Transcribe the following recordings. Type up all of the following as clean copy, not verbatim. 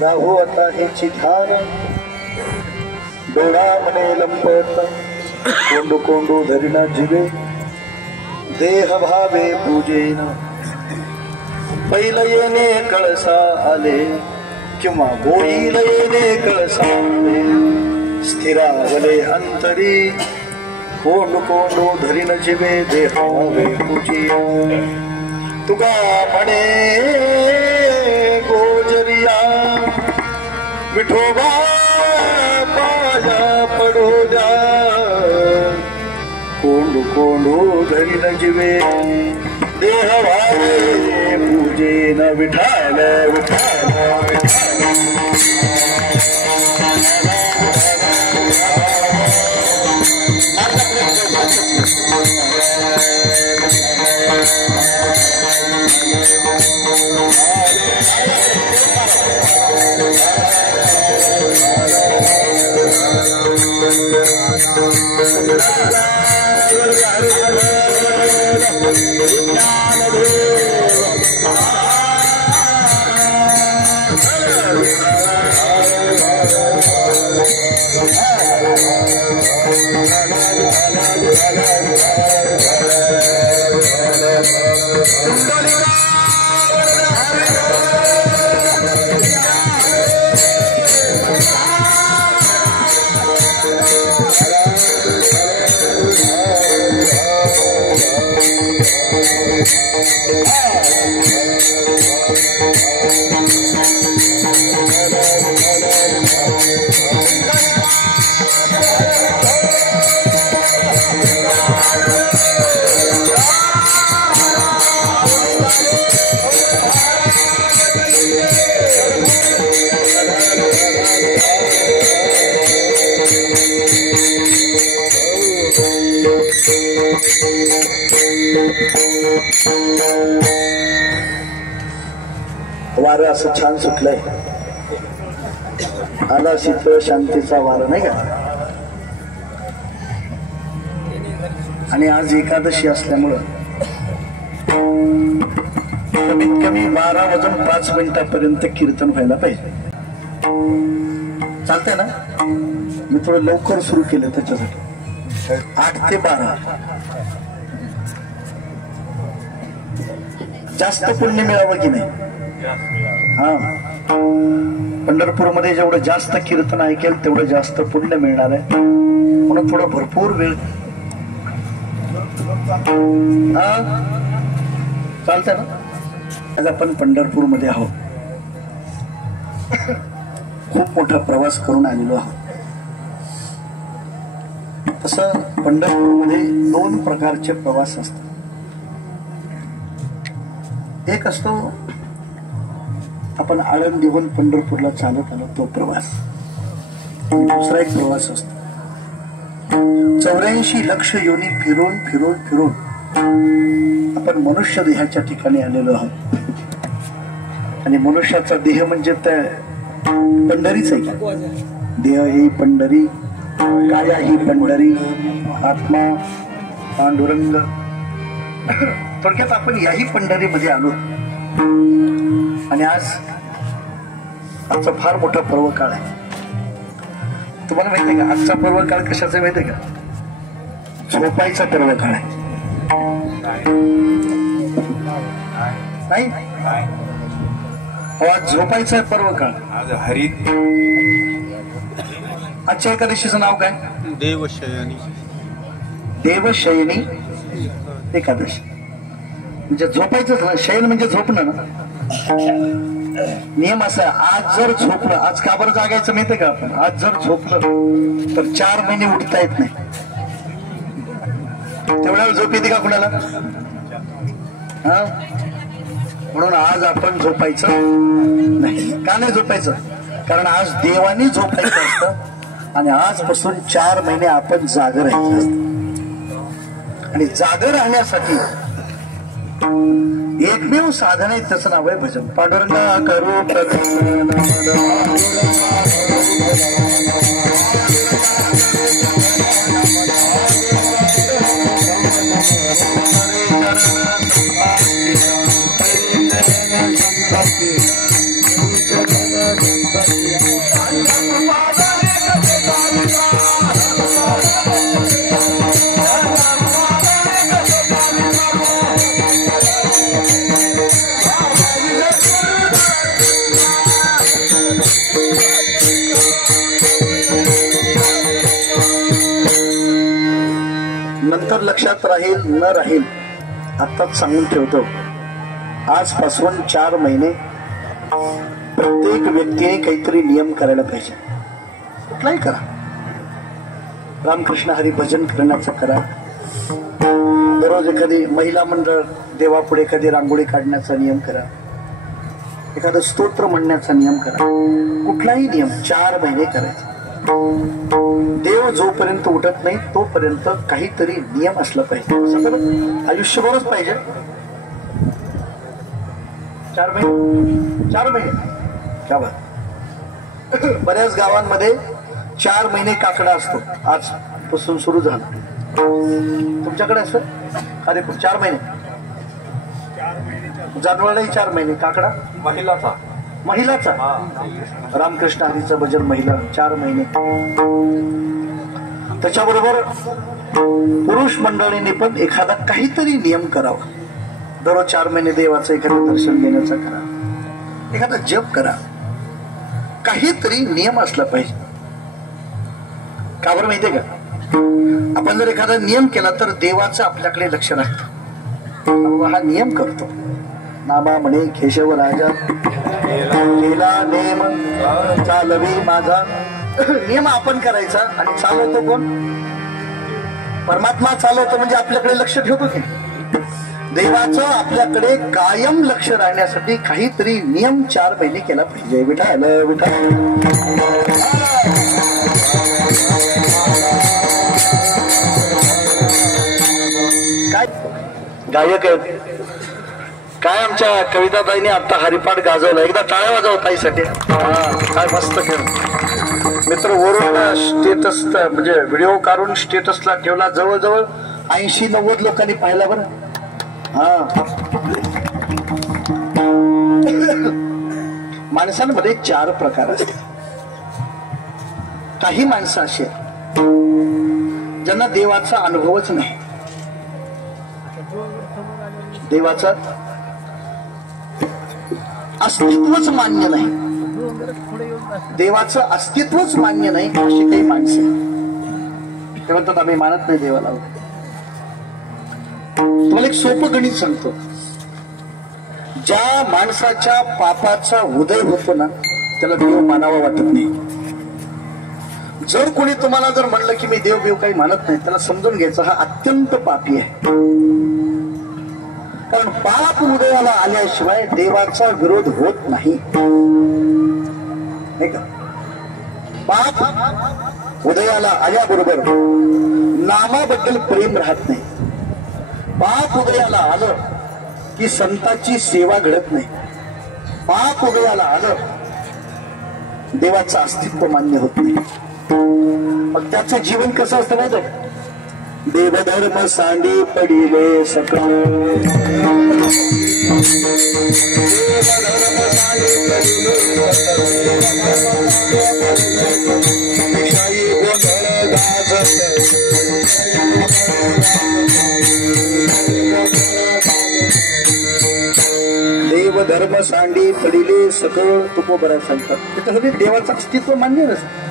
राहू आता हे चिठार डोळा मने लंपट कोंडू कोंडू धरिना जिवे देह भावे पूजेन पहिला येणे कळसा आले किंवा गोळीला येणे कळसा आले स्थिरावले अंतरी कोंडू कोंडू धरिन जिवे देह भावे पूजेन तुका म्हणे गोजरिया विठोबा पाया पडो द्या कोंडू कोंडू धरिन जिवे देह भावे पूजेन विठाल विठाल वारं असं छान सुटलंय आला शीतळ शांतीचा वारा नाही का आणि आज एकादशी असल्यामुळं कमीत कमी 12:05 कीर्तन व्हायला पाहिजे चालतंय ना मी थोडं लवकर सुरू केलं त्याच्यासाठी 8 ते 12 जास्त पुण्य मिळावं की नाही? हा, पंढरपूरमध्ये जेवढं जास्त कीर्तन ऐकेल तेवढं जास्त पुण्य मिळणार आहे. म्हणून थोडं भरपूर वेळ चालतंय ना. आज आपण पंढरपूरमध्ये आहोत. खूप मोठा प्रवास करून आलेलो आहोत. तसं पंढरपूरमध्ये 2 प्रकारचे प्रवास असतात. एक असतो आपण आळंदीहून पंढरपूरला चालत आलो तो प्रवास. दुसरा एक प्रवास असतो 84 लक्ष योनी फिरून फिरून फिरून आपण मनुष्य देहाच्या ठिकाणी आलेलो आहोत. आणि मनुष्याचा देह म्हणजे त्या पंढरीच आहे. देह ही पंढरी, काया ही पंढरी, आत्मा पांडुरंग. थोडक्यात आपण याही पंढरीमध्ये आलो. आणि आजचा फार मोठा पर्व काळ आहे. तुम्हाला माहिती आहे का आजचा पर्व काळ कशाचा माहिती आहे का? झोपायचा पर्व काळ आहे. नाही, आज झोपायचा पर्व काळ. आजच्या एकादशीचं नाव काय? देवशयनी. देवशयनी एकादशी म्हणजे झोपायचंच ना. शयन म्हणजे झोपणं ना. नियम असा, आज जर झोपलं, आज का बरं जागायचं माहितीये का आपण? आज जर झोपलं तर 4 महिने उठता येत नाही. तेवढ्या झोप येते का कुणाला? हा, म्हणून आज आपण झोपायचं नाही. का नाही झोपायचं? कारण आज देवानी झोपायचं असतं आणि आजपासून 4 महिने आपण जाग राहायचं असतं. आणि जाग राहण्यासाठी एकमेव साधन आहे, त्याचं नाव आहे भजन. पांडुरंगा करू नंतर लक्षात राहील न राहील आत्ताच सांगून ठेवतो. आजपासून 4 महिने प्रत्येक व्यक्तीने काहीतरी नियम करायला पाहिजे. कुठलाही करा. रामकृष्ण हरी भजन करण्याचा करा. दररोज एखादी महिला मंडळ देवापुढे एखादी रांगोळी काढण्याचा नियम करा. एखादं स्तोत्र म्हणण्याचा नियम करा. कुठलाही नियम 4 महिने करायचा. देव जोपर्यंत उठत नाही तोपर्यंत काहीतरी नियम असला पाहिजे. आयुष्यभरच पाहिजे. 4 महिने 4 महिने क्या बात. बऱ्याच गावांमध्ये 4 महिने काकडा असतो. आजपासून सुरू झाला. तुमच्याकडे असं अरे 4 महिने जानवरलाही 4 महिने काकडा महिलाचा रामकृष्ण हरीचं भजन महिला 4 महिने. त्याच्याबरोबर पुरुष मंडळीने पण एखादा काहीतरी नियम करावा. दररोज 4 महिने देवाचं एखादं दर्शन घेण्याचा करा. एखादा जप करा. काहीतरी नियम असला पाहिजे. का बरं माहितीये का? आपण जर एखादा नियम केला तर देवाचं आपल्याकडे लक्ष राहतं. हा नियम करतो. नामा म्हणे केशव राजा केला नेम चालवी माझा. नियम आपण करायचा आणि चालवतो कोण? परमात्मा चालवतो. म्हणजे आपल्याकडे लक्ष ठेवतो की देवाचं आपल्याकडे कायम लक्ष राहण्यासाठी काहीतरी नियम 4 महिने केला पाहिजे. विठाल विठाल. काय गायक आहेत काय आमच्या कविताताईने आता हरिपाठ गाजवला. एकदा टाळ्या वाजव ताईसाठी. काय मस्त खेळ. मित्र वरून स्टेटस म्हणजे व्हिडिओ काढून स्टेटसला ठेवला. जवळजवळ 80-90 लोकांनी पाहिला बरं. माणसांमध्ये 4 प्रकार असतात. काही माणसं अशी ज्यांना देवाचा अनुभवच नाही, देवाचं अस्तित्वच मान्य नाही, देवाचं अस्तित्वच मान्य नाही अशी काही माणसे ते म्हणतात आम्ही मानत नाही देवाला. तुम्हाला एक सोपं गणित सांगतो. ज्या माणसाच्या पापाचा उदय होतो ना त्याला देव मानावा वाटत नाही. जर कोणी तुम्हाला जर म्हणलं की मी देव काही मानत नाही, त्याला समजून घ्यायचं हा अत्यंत पापी आहे. कारण पाप उदयाला आल्याशिवाय देवाचा विरोध होत नाही. पाप उदयाला आल्याबरोबर नामाबद्दल प्रेम राहत नाही. पाप उदयाला आलं की संतांची सेवा घडत नाही. पाप उदयाला आलं देवाचं अस्तित्व मान्य होत नाही. मग त्याचं जीवन कसं असतं माहित आहे? देवधर्म सांडी पडिले सकळ, देवधर्म सांडी पडिले सकळ तुकोबरा सांगतात. त्याच्यासाठी देवाचं अस्तित्व मान्य नसतं.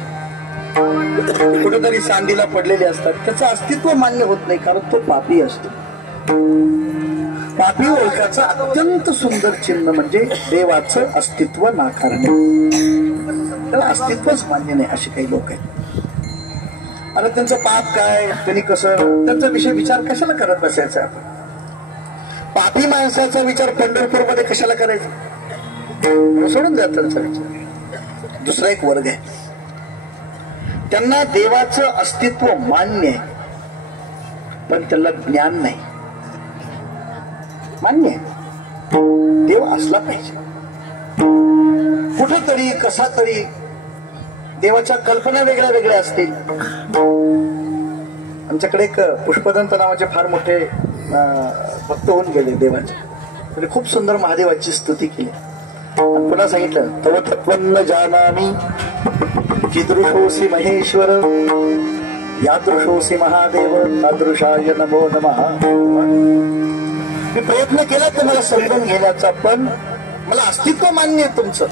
कुठेतरी सांडीला पडलेले असतात, त्याचं अस्तित्व मान्य होत नाही कारण तो पापी असतो. पापी ओळखाचं अत्यंत सुंदर चिन्ह म्हणजे देवाचं अस्तित्व नाकारणे. त्याला अस्तित्वच मान्य नाही असे काही लोक आहेत. आता त्यांचं पाप काय, त्यांनी कसं, त्यांचा विचार कशाला करत बसायचा आपण? पापी माणसाचा विचार पंढरपूरमध्ये कशाला करायचा? सोडून द्या त्यांचा विचार. दुसरा एक वर्ग आहे, त्यांना देवाचं अस्तित्व मान्य आहे पण त्याला ज्ञान नाही. मान्य आहे देव असला पाहिजे, कुठंतरी कसा तरी देवाच्या कल्पना वेगळ्या वेगळ्या असतील. आमच्याकडे एक पुष्पदंत नावाचे फार मोठे भक्त होऊन गेले देवाचे. त्यांनी खूप सुंदर महादेवाची स्तुती केली. पुन्हा सांगितलं तव तत्वन्न जानामि कीदृशोऽसि महेश्वर यादृशोऽसि महादेव तादृशाय नमो नमः. मी प्रयत्न केला तर मला समजून घेण्याचा, पण मला अस्तित्व मान्य आहे तुमचं,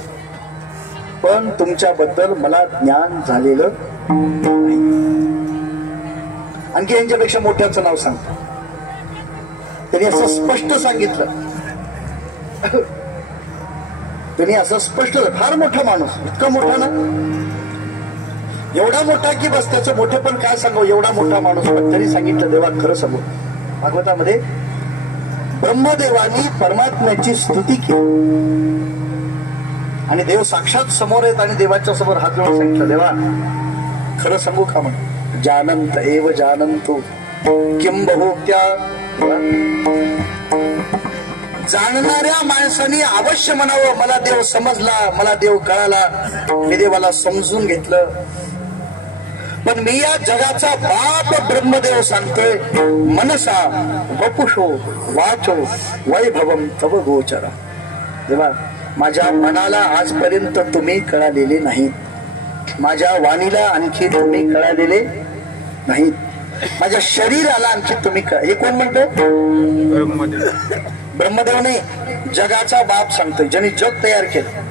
पण तुमच्याबद्दल मला ज्ञान झालेलं नाही. आणखी यांच्यापेक्षा मोठ्याचं नाव सांगतो. त्यांनी असं स्पष्ट सांगितलं, त्यांनी असं स्पष्ट, फार मोठा माणूस, इतका मोठा ना, एवढा मोठा की बस त्याचं मोठे पण काय सांगू, एवढा मोठा माणूस, पण तरी सांगितलं देवा खरं सांगू. भागवतामध्ये ब्रह्मदेवानी परमात्म्याची स्तुती केली आणि देव साक्षात समोर आहेत आणि देवाच्या समोर हात जोडून सांगितलं देवा खरं सांगू का? म्हण जानंत एव जानंतो किं बहुक्त्या. जाणणाऱ्या माणसाने अवश्य म्हणावं मला देव समजला, मला देव कळाला, मी देवाला समजून घेतलं. पण मी या जगाचा बाप ब्रह्मदेव सांगतोय मनसा वपुषो वाचो वैभवम तव गोचरा. देवा माझ्या मनाला आजपर्यंत तुम्ही कळालेले नाहीत, माझ्या वाणीला आणखी तुम्ही कळालेले नाहीत, माझ्या शरीराला आणखी तुम्ही हे कोण म्हणतोय? ब्रह्मदेव नाही, जगाचा बाप सांगतोय, ज्यांनी जग तयार केलं.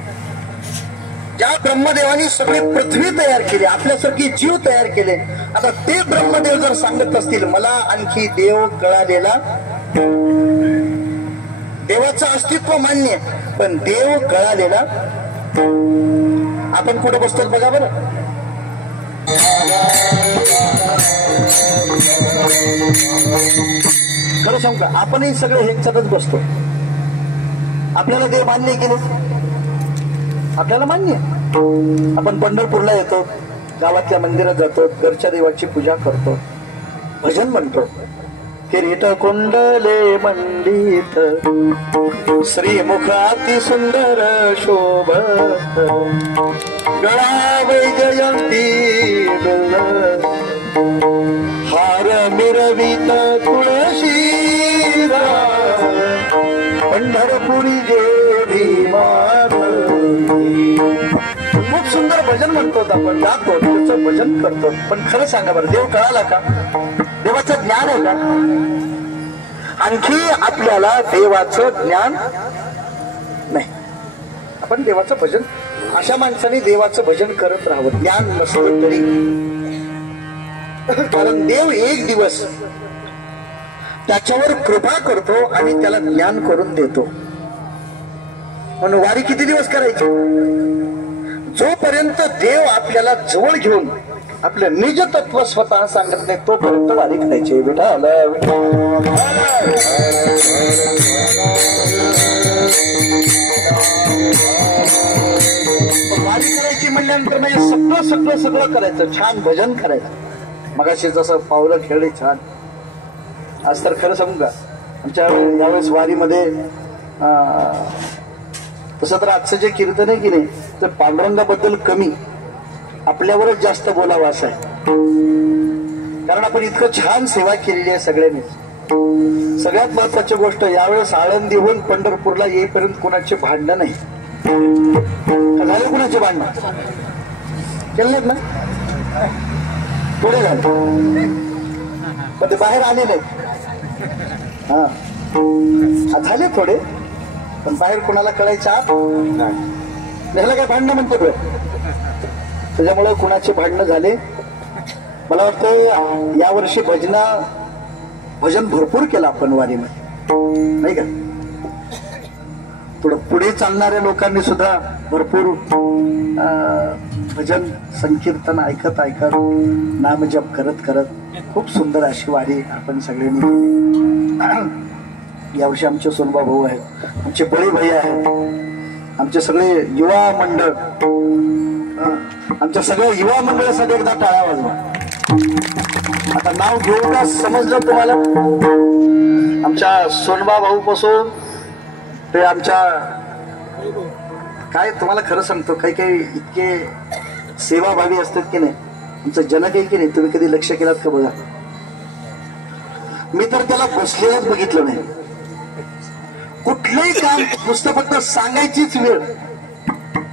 ज्या ब्रह्मदेवानी सगळी पृथ्वी तयार केली, आपल्यासारखी जीव तयार केले, आता ते ब्रह्मदेव जर सांगत असतील मला आणखी देव कळालेला, देवाचं अस्तित्व मान्य पण देव कळालेला, आपण कुठं बसतो बघा बरं. खरं सांगू का, आपणही सगळे ह्यांच्यातच बसतो. आपल्याला देव मान्य केले, आपल्याला मान्य. आपण पंढरपूरला येतो, गावातल्या मंदिरात जातो, घरच्या देवाची पूजा करतो, भजन म्हणतो. किरीट कुंडले मंडित श्रीमुख अति सुंदर शोभत गळा वैजयंती हार मिरवित तुळशीला पंढरपुरी जे भीमा. खूप सुंदर भजन म्हणतो आपण, जातो त्याचं भजन करतो, पण खरं सांगा बरं, देव कळाला का? देवाचं ज्ञान आहे का? आणखी आपल्याला देवाचं ज्ञान नाही. आपण देवाचं भजन, अशा माणसाने देवाचं भजन करत राहावं, ज्ञान नसलं तरी. कारण देव एक दिवस त्याच्यावर कृपा करतो आणि त्याला ज्ञान करून देतो. म्हणून वारी किती दिवस करायची? जोपर्यंत देव आपल्याला जवळ घेऊन आपलं निज तत्व स्वतः सांगत नाही तोपर्यंत वारी करायची. बेटा वारी करायची म्हणल्यानंतर म्हणजे सगळं करायचं, छान भजन करायचं. मगाशी जसं पावलं खेळले छान. आज तर खरं सांगू का, आमच्या यावेळेस वारीमध्ये तसं तर आजचं जे कीर्तन आहे की नाही, तर पांडुरंगाबद्दल कमी, आपल्यावरच जास्त बोलावं असं आहे. कारण आपण इतकं छान सेवा केलेली आहे सगळ्यांनी. सगळ्यात महत्वाची गोष्ट, यावेळेस आळंदीहून पंढरपूरला येईपर्यंत कोणाचे भांडण नाही झाले. कोणाचे भांडण केले ना? थोडे झाले, पण ते बाहेर आले नाहीत. हा झाले थोडे, पण बाहेर कोणाला कळायच्या आत ह्याला काय भांडणं म्हणतो. त्याच्यामुळे कुणाचे भांडणं झाले. मला वाटतं यावर्षी भजन भरपूर केलं आपण वारीमध्ये, नाही का? थोडं पुढे चालणाऱ्या लोकांनी सुद्धा भरपूर भजन संकीर्तन ऐकत नामजप करत खूप सुंदर अशी वारी आपण सगळ्यांनी. यावर्षी आमचे सोनबा भाऊ आहेत, आमचे बळे भैया आहेत, आमचे सगळे युवा मंडळ, आमच्या सगळ्या युवा मंडळासाठी एकदा टाळ्या वाजवा. आता नाव घेऊ का समजलं तुम्हाला? आमच्या सोनबा भाऊ पासून ते आमच्या, काय तुम्हाला खरं सांगतो, काही काही इतके सेवाभावी असतात की नाही. आमचं जनक आहे की नाही, तुम्ही कधी लक्ष केलात का बघा. मी तर त्याला बसलेलंच बघितलं नाही. कुठलंही काम नुसतं फक्त सांगायचीच वेळ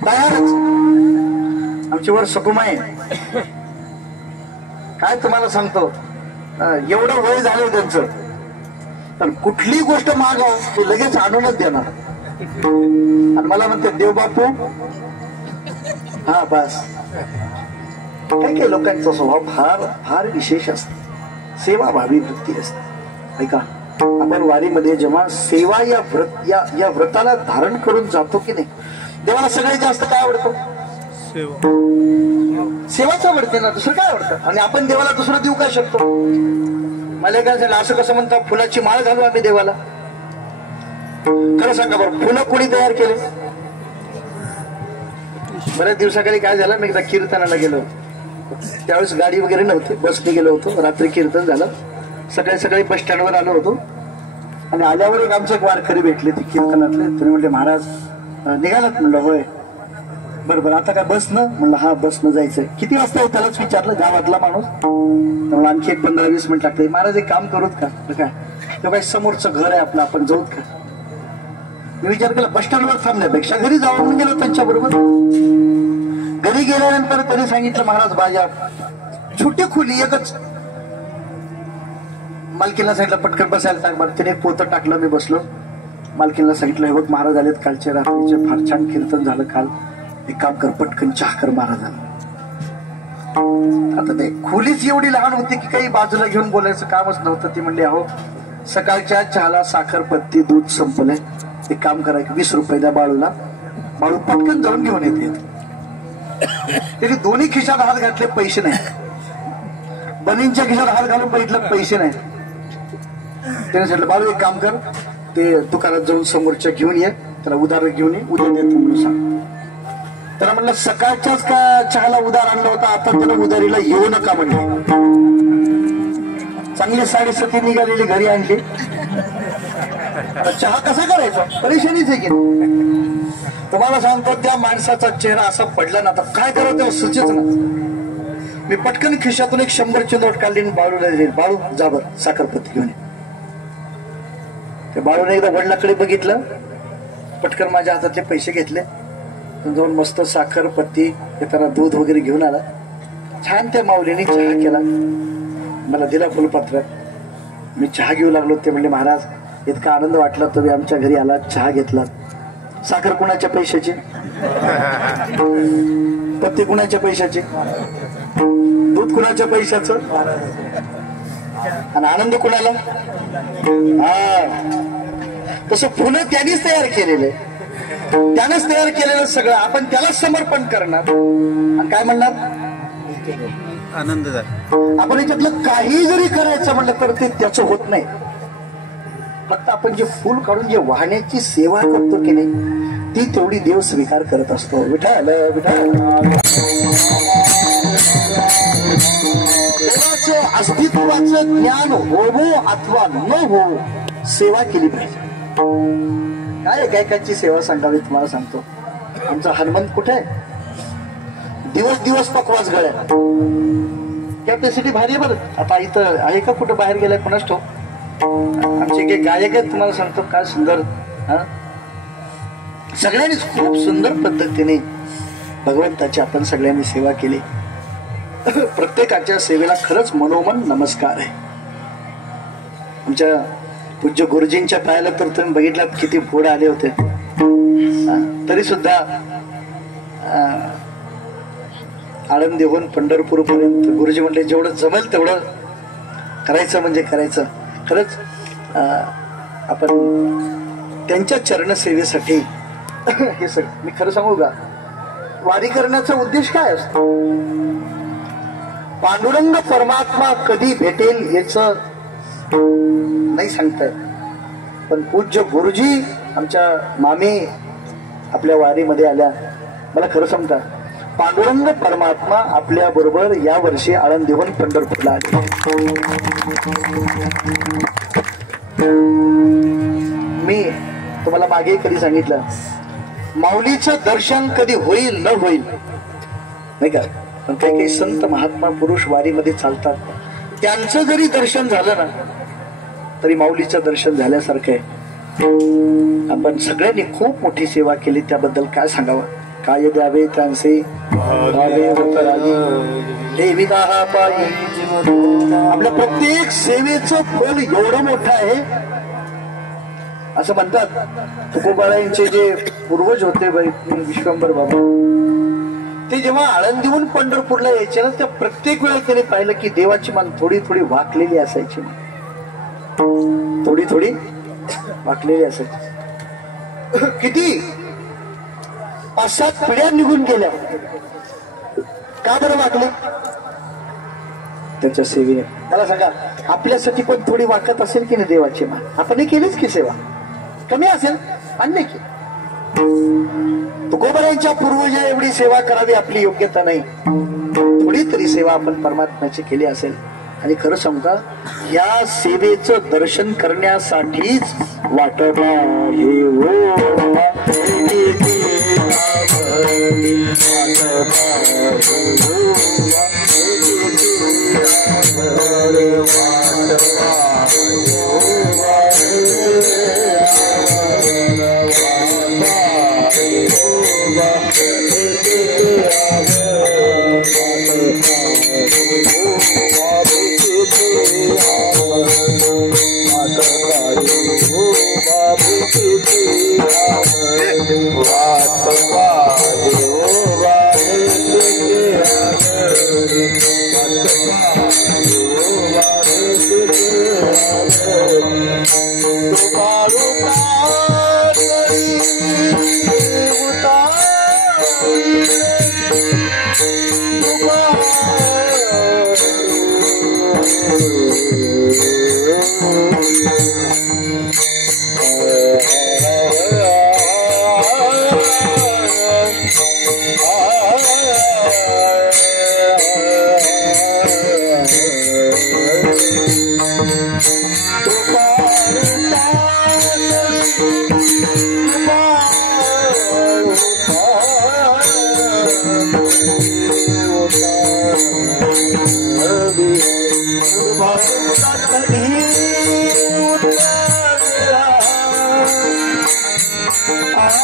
तयारच. आमची वर सकुमा आहे, काय तुम्हाला सांगतो, एवढं वय झालं त्यांचं, पण कुठली गोष्ट मागाव ते लगेच आणूनच देणार. आणि मला म्हणते देव बापू, हा बस. काही काही लोकांचा स्वभाव फार फार विशेष असतो, सेवाभावी वृत्ती असते. ऐका, आपण वारीमध्ये जेव्हा सेवा या व्रताला धारण करून जातो की नाही, देवाला सगळ्यात जास्त काय आवडतं? सेवाच आवडते ना, दुसरं काय आवडतं? आणि आपण देवाला दुसरं देऊ काय शकतो? मला काय झालं, असं कसं म्हणतात फुलाची माळ घालू आम्ही देवाला? खरं सांगा बरं, फुलं कोणी तयार केले? बऱ्याच दिवसाखाली काय झालं, मी एकदा कीर्तनाला गेलो, त्यावेळेस गाडी वगैरे नव्हती, बसने गेलो होतो. रात्री कीर्तन झालं, सकाळी बस स्टँडवर आलो होतो. आणि आल्यावर एक आमचे एक वारकरी भेटले, ते कीर्तनातले. तुम्ही म्हणले महाराज निघालात? म्हणलं होय. बरोबर, आता काय बस न? म्हणलं हा बस न जायचंय. किती वाजता? त्यालाच विचारलं, गावातला माणूस. म्हणलं आणखी 15-20 मिनिट लागते. महाराज एक काम करूत का? काय? तेव्हा काही समोरचं घर आहे आपलं, आपण जाऊत का? मी विचार केला, बस स्टँडवर थांबण्यापेक्षा घरी जाऊन गेलो त्यांच्या बरोबर. घरी गेल्यानंतर त्यांनी सांगितलं, महाराज बाजा छोटी खोली एकच. मालकीला सांगितलं पटकन बसायला सांग. बरं, तिने पोतं टाकलं, मी बसलो. मालकीला सांगितलं, हे बघ महाराज आलेत, कालच्या रात्रीचे फार छान कीर्तन झालं काल, एक काम कर, पटकन चहा कर महाराजांना. आता ते खोलीच एवढी लहान होती की काही बाजूला घेऊन बोलायचं कामच नव्हतं. ती म्हणली, अहो सकाळच्या चहाला साखर, पत्ती, दूध संपलंय, एक काम करा, 20 रुपये द्या बाळूला. बाळू पटकन जाऊन घेऊन येते. त्याने दोन्ही खिशात हात घातले, पैसे नाही. बनींच्या खिशात हात घालून बघितलं, पैसे नाही. त्याने सांगितलं, बाळू एक काम कर, ते दुकानात जाऊन समोरच्या घेऊन ये, त्याला उधार घेऊन ये, उद्या देतो म्हणून सांग. त्याला म्हणलं, सकाळच्याच का चहाला उधार आणलं होता, आता त्याला उधारीला येऊ नका म्हणले. चांगली 7:30 निघालेली घरी आणली. चहा कसा करायचा? परेशानीच आहे की. तुम्हाला सांगतो, त्या माणसाचा चेहरा असा पडला ना, तर काय करावं तेव्हा सुचेच ना. मी पटकन खिशातून एक 100ची नोट काढली आणि बाळूला दिली. बाळू जा बरं साखरपत्ती घेऊन ये. त्या बाळूने एकदा वडिलाकडे बघितलं, पटकन माझ्या हातातले पैसे घेतले जाऊन मस्त साखर पत्ती येताना दूध वगैरे घेऊन आला. छान त्या माऊलीने चहा केला, मला दिला फुलपात्रात. मी चहा घेऊ लागलो. ते म्हणले महाराज इतका आनंद वाटला तुम्ही आमच्या घरी आला, चहा घेतला. साखर कुणाच्या पैशाची, पत्ती कुणाच्या पैशाची, दूध कुणाच्या पैशाचं, आणि आनंद कुणाला. तसं पुन्हा त्यांनीच तयार केलेलं आहे, त्यानंच तयार केलेलं सगळं आपण त्यालाच समर्पण करणार आणि काय म्हणणार आनंद झाला. आपण याच्यातलं काही जरी करायचं म्हणलं तर ते त्याचं होत नाही. फक्त आपण जे फुल काढून जे वाहण्याची सेवा करतो की नाही ती तेवढी देव स्वीकार करत असतो. विठ्ठल विठ्ठल. देवाचं अस्तित्वाचं ज्ञान होवो अथवा न हो, सेवा केली पाहिजे. काय गायकाची सेवा सांगावी तुम्हाला सांगतो. आमचा हनुमंत कुठे आहे, दिवस दिवस पकवास गळ्या. कॅपॅसिटी भारी आहे बरं. आता इथं आहे का कुठं बाहेर गेलाय कोणाच ठेव. आमचे काही गायक आहेत तुम्हाला सांगतो काय सुंदर. सगळ्यांनीच खूप सुंदर पद्धतीने भगवंताची आपण सगळ्यांनी सेवा केली. प्रत्येकाच्या सेवेला खरंच मनोमन नमस्कार आहे. आमच्या पूज्य गुरुजींच्या पायाला तर तुम्ही बघितलात किती फोड आले होते, तरी सुद्धा आळंदीहून पंढरपूर पर्यंत गुरुजी म्हणले जेवढं जमेल तेवढं करायचं म्हणजे करायचं. खरंच आपण त्यांच्या चरणसेवेसाठी हे सगळं. मी खरं सांगू का, वारी करण्याचा उद्देश काय असतो. पांडुरंग परमात्मा कधी भेटेल याच नाही सांगताय, पण पूज्य गुरुजी आमच्या मामी आपल्या वारीमध्ये आल्या. मला खरं सांगता पांडुरंग परमात्मा आपल्या बरोबर या वर्षी आळंदीहून पंढरपूरला आले. मी तुम्हाला मागे कधी सांगितलं माऊलीचं दर्शन कधी होईल न होईल नाही का, पण काही काही संत महात्मा पुरुष वारीमध्ये चालतात, त्यांचं जरी दर्शन झालं ना तरी माऊलीचं दर्शन झाल्यासारखं आहे. आपण सगळ्यांनी खूप मोठी सेवा केली, त्याबद्दल काय सांगावं. काय द्यावे त्यांचे आपल्या प्रत्येक सेवेचं फळ एवढं मोठं आहे. असं म्हणतात तुकोबारायांचे जे पूर्वज होते विश्वंभर बाबा, ते जेव्हा आळंदीहून पंढरपूरला यायचे ना, त्या प्रत्येक वेळा त्यांनी पाहिलं की देवाची मान थोडी थोडी वाकलेली असायची, थोडी थोडी वाकलेली असायची. किती 5-7 पिढ्या निघून गेल्या. का बरं वाकले? त्याच्या सेवेने. मला सांगा आपल्यासाठी पण थोडी वाकत असेल की नाही देवाची मान? आपण केलीच की सेवा, कमी असेल अन्य की. तुकोबारायांच्या पूर्वजा एवढी सेवा करावी आपली योग्यता नाही, थोडी तरी सेवा आपण परमात्म्याची केली असेल. आणि खरं सांगू का, या सेवेचं दर्शन करण्यासाठीच वाटत आहे Ah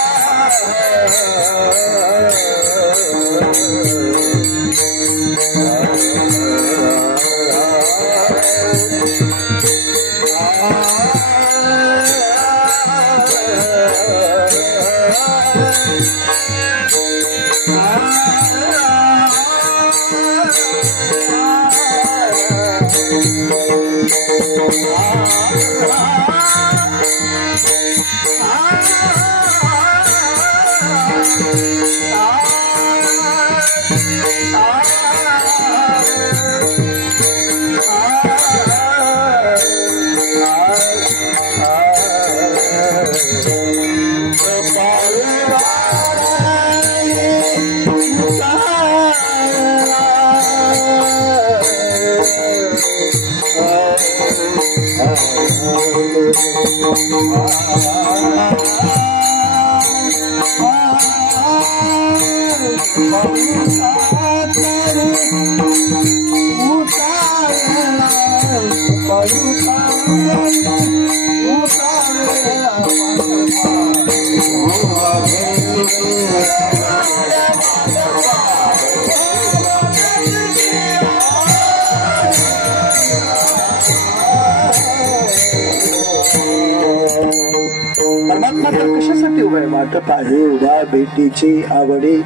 परमात्मा तर कशासाठी उभा आहे? वाटत आहे उभा बेटीची आवडी.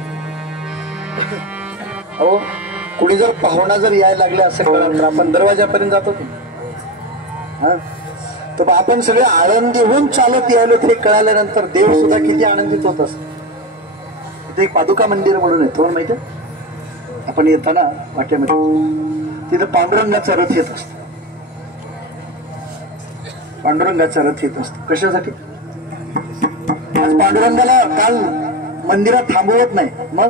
अहो कुणी जर पाहुणा जर यायला लागले असं कळलं तर आपण दरवाजापर्यंत जातो की हा, तर आपण सगळे आळंदीहून चालत यायलो ते कळाल्यानंतर देव सुद्धा किती आनंदित होत असत. इथे एक पादुका मंदिर म्हणून आहे, तुम्हाला माहिती आहे? आपण येताना वाट्यामध्ये तिथं पांडुरंगाचा रथ येत असतो. पांडुरंगाचा रथ येत असतो कशासाठी? आज पांडुरंगाला काल मंदिरात थांबवत नाही, मग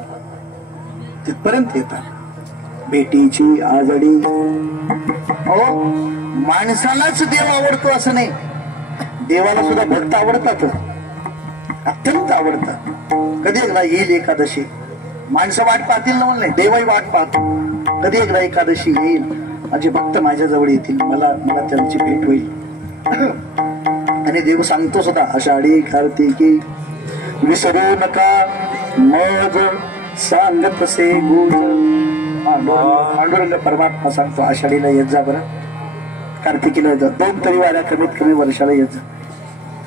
तिथपर्यंत येतात. बेटीची आवडी. हो, माणसालाच देव आवडतो असं नाही, देवाला सुद्धा भक्त आवडतात, अत्यंत आवडतात. कधी एकदा येईल एकादशी, माणसं वाट पाहतील ना म्हणले, देवही वाट पाहतो. कधी एकदा एकादशी येईल, माझे भक्त माझ्या जवळ येतील, मला त्यांची भेट होईल. आणि देव सांगतो सुद्धा, आषाढी कार्तिकी विसरू नका मग सांगत से गुज. पांडुरंग परमात्मा सांगतो, आषाढीला येत जा बरं, कार्तिकीला येत जा, 2 तरी वाऱ्या कमीत कमी वर्षाला येत जा.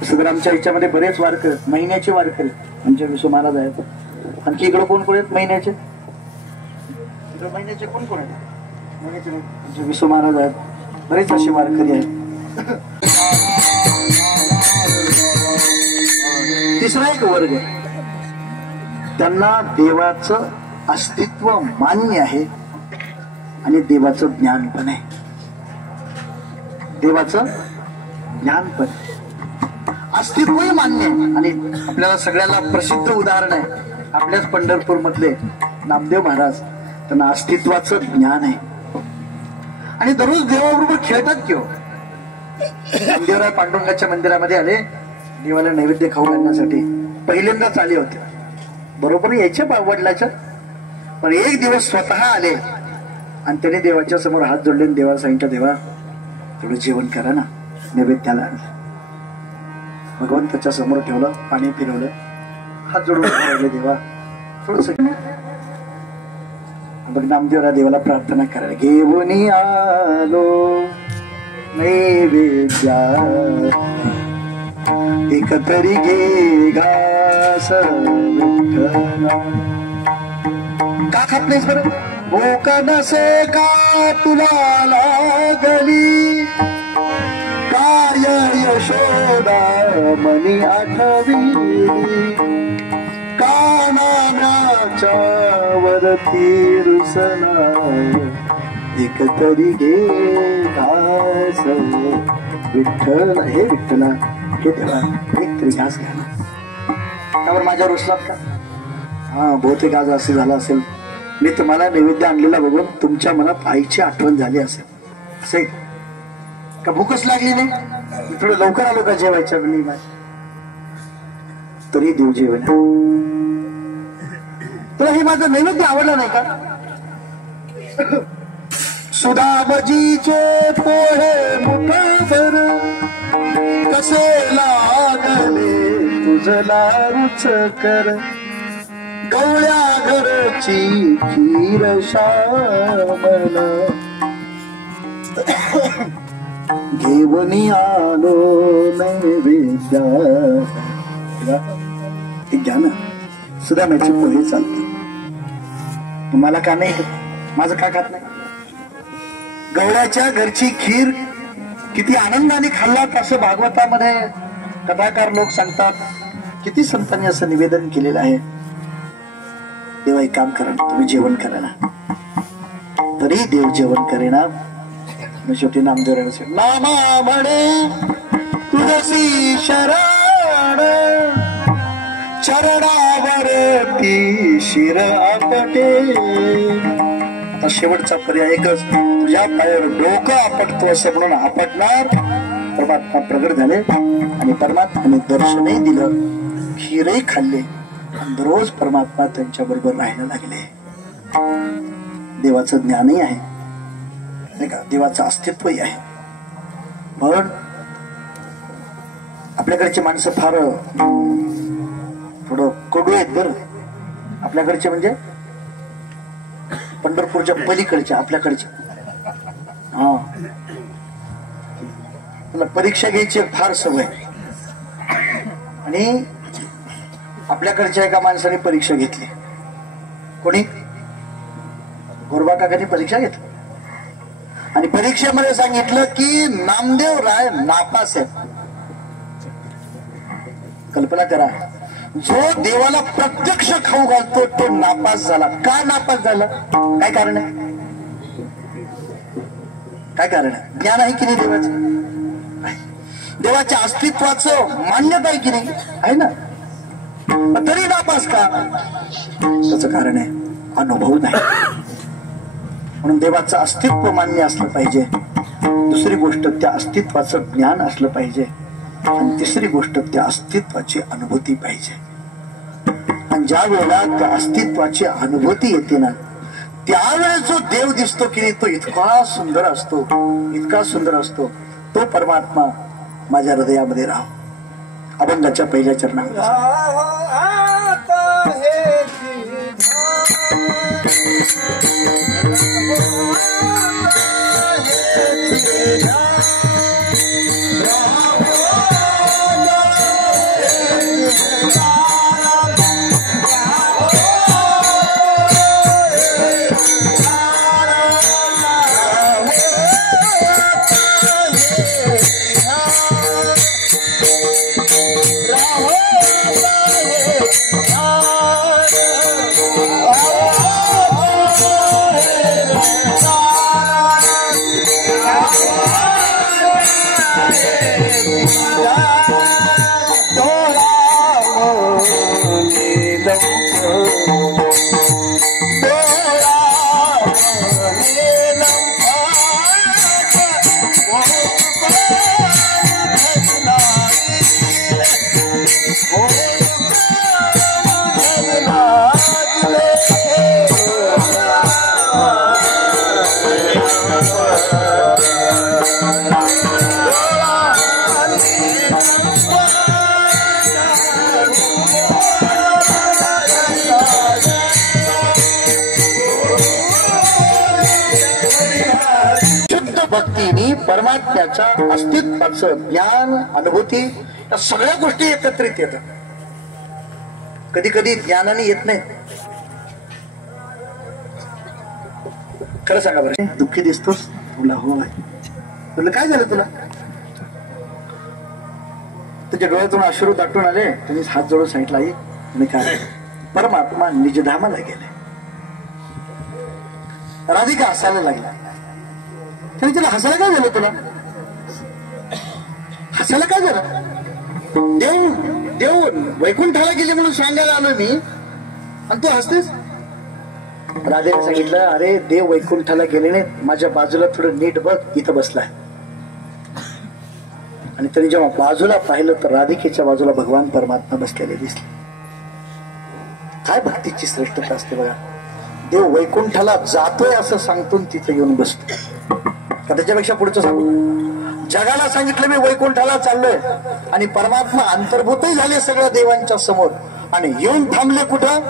तसं तर आमच्या ह्याच्यामध्ये बरेच वारकरी, महिन्याचे वारकरी आमच्या विसू महाराज आहेत. आणखी इकडं कोण कोण आहेत महिन्याचे? महिन्याचे कोण कोण आहेत? महिन्याचे विसू महाराज आहेत, बरेच असे वारकरी आहेत. तिसरा एक वर्ग आहे, त्यांना देवाचं अस्तित्व मान्य आहे आणि देवाचं ज्ञान पण आहे. देवाचं ज्ञान पण अस्तित्वही मान्य आहे. आणि आपल्याला सगळ्याला प्रसिद्ध उदाहरण आहे आपल्याच पंढरपूर मधले नामदेव महाराज, त्यांना अस्तित्वाचं ज्ञान आहे आणि दररोज देवाबरोबर खेळतात. किंवा नामदेवराय पांडुरंगाच्या मंदिरामध्ये आले, देवाला नैवेद्य खाऊ घालण्यासाठी पहिल्यांदाच आले होते. बरोबर यायच्या वडिलाच्या, पण एक दिवस स्वतः आले आणि त्याने देवाच्या समोर हात जोडले, देवाला सांगितलं, देवा थोडं जेवण करा ना. नैवेद्याला भगवंताच्या समोर ठेवलं, पाणी फिरवलं, हात जोडून राहिले, देवा थोडस. मग नामदेवराय देवाला प्रार्थना करायला, घेऊन आलो नैवेद्या एकतरी घे घास विठ्ठला. का खात नाहीस बरं? भूक नसे का तुला लागली, काय यशोदा मनी आठवी, कानाच्या वरती रुसना, एकतरी घे घास विठ्ठला. हे विठ्ठला, हे देवा, एक तरी घास घ्या ना. त्यावर माझ्यावर रुसलात का? हा, बहुतेक आज असे झालं असेल, मी तुम्हाला नैवेद्य आणलेला बघून तुमच्या मनात आईची आठवण झाली असेल. असे का भूकच लागली नाही? मी थोडं लवकर आलो का जेवायच्या वेळी? तरी देव जेवण. तुला हे माझं नैवेद्य आवडलं नाही का? सुदामजीचे पोहे मुठभर कसे लागले तुझला रुचकर, गवळ्या घरची खीर श्यामला, घेऊन आलो नैवेद्या. घ्या ना, सुदामाचे पोहे चालते, तुम्हाला का नाही? माझं का खात नाही? गवळ्याच्या घरची खीर किती आनंदाने खाल्लात असं भागवतामध्ये कथाकार लोक सांगतात. किती संतांनी असं निवेदन केलेलं आहे. देवा एक काम करा, तुम्ही जेवण करा ना. तरी देव जेवण करेना. शेवटी नामदेव नामा म्हणे तुळसी शरण, चरणावरती शिर आपटे. आता शेवटचा पर्याय एकच, तुझ्या पायावर डोकं आपटतो असं म्हणून आपटणार परमात्मा प्रगट झाले आणि परमात्म्याने दर्शनही दिलं, खीरही खाल्ले आणि दररोज परमात्मा त्यांच्या बरोबर राहायला लागले. देवाचं ज्ञानही आहे नाही का, देवाचं अस्तित्वही आहे. पण आपल्याकडचे माणसं फार थोडं कडू आहेत बरं. आपल्याकडचे म्हणजे पंढरपूरच्या पलीकडच्या, आपल्याकडचे. हा, तुला परीक्षा घ्यायची फार सवय. आणि आपल्याकडच्या एका माणसाने परीक्षा घेतली. कोणी? गोरबा काकांनी परीक्षा घेतली आणि परीक्षेमध्ये सांगितलं की नामदेव राय नापास आहे. कल्पना करा, जो देवाला प्रत्यक्ष खाऊ घालतो तो नापास झाला. का नापास झाला? काय कारण आहे? काय कारण आहे? ज्ञान आहे की नाही देवाचं? देवाच्या अस्तित्वाचं मान्यता आहे की नाही? आहे ना. तरी नापास का? त्याचं कारण आहे अनुभव नाही. म्हणून देवाचं अस्तित्व मान्य असलं पाहिजे. दुसरी गोष्ट, त्या अस्तित्वाचं ज्ञान असलं पाहिजे. आणि तिसरी गोष्ट, त्या अस्तित्वाची अनुभूती पाहिजे. आणि ज्या वेळेला त्या अस्तित्वाची अनुभूती येते ना, त्यावेळेस जो देव दिसतो की नाही, तो इतका सुंदर असतो, इतका सुंदर असतो. तो परमात्मा माझ्या हृदयामध्ये राहा. अभंगाच्या पहिल्या चरणामध्ये परमात्म्याच्या अस्तित्वाचं ज्ञान, अनुभूती, या सगळ्या गोष्टी एकत्रित येतात. कधी कधी ज्ञानाने येत नाही. खरं सांगा बरं, दुःखी दिसतोस? तुला हो आहे. तुला काय झालं? तुला तुझ्या डोळ्यातून अश्रू दाटून आले. तुम्ही हात जोडून सांगितलं आई मी काय? परमात्मा निजधामाला गेले. राधिका हसायला लागला. त्याने तुला हसायला काय झालं? तुला हसायला काय झालं? देव वैकुंठाला गेले म्हणून सांगायला आलो मी आणि तू हसतेस? राधेने सांगितलं, अरे देव वैकुंठाला गेले नाही, माझ्या बाजूला थोडं नीट बघ, इथं बसलाय. आणि त्यांनी जेव्हा बाजूला पाहिलं तर राधिकेच्या बाजूला भगवान परमात्मा बसलेले दिसले. काय भक्तीची श्रेष्ठता असते बघा. देव वैकुंठाला जातोय असं सांगतो तिथे येऊन बसतो. का त्याच्यापेक्षा पुढचं सांगू? जगाला सांगितलं मी वैकुंठाला चाललोय आणि परमात्मा अंतर्भूतही झाले सगळ्या देवांच्या समोर आणि येऊन थांबले कुठं?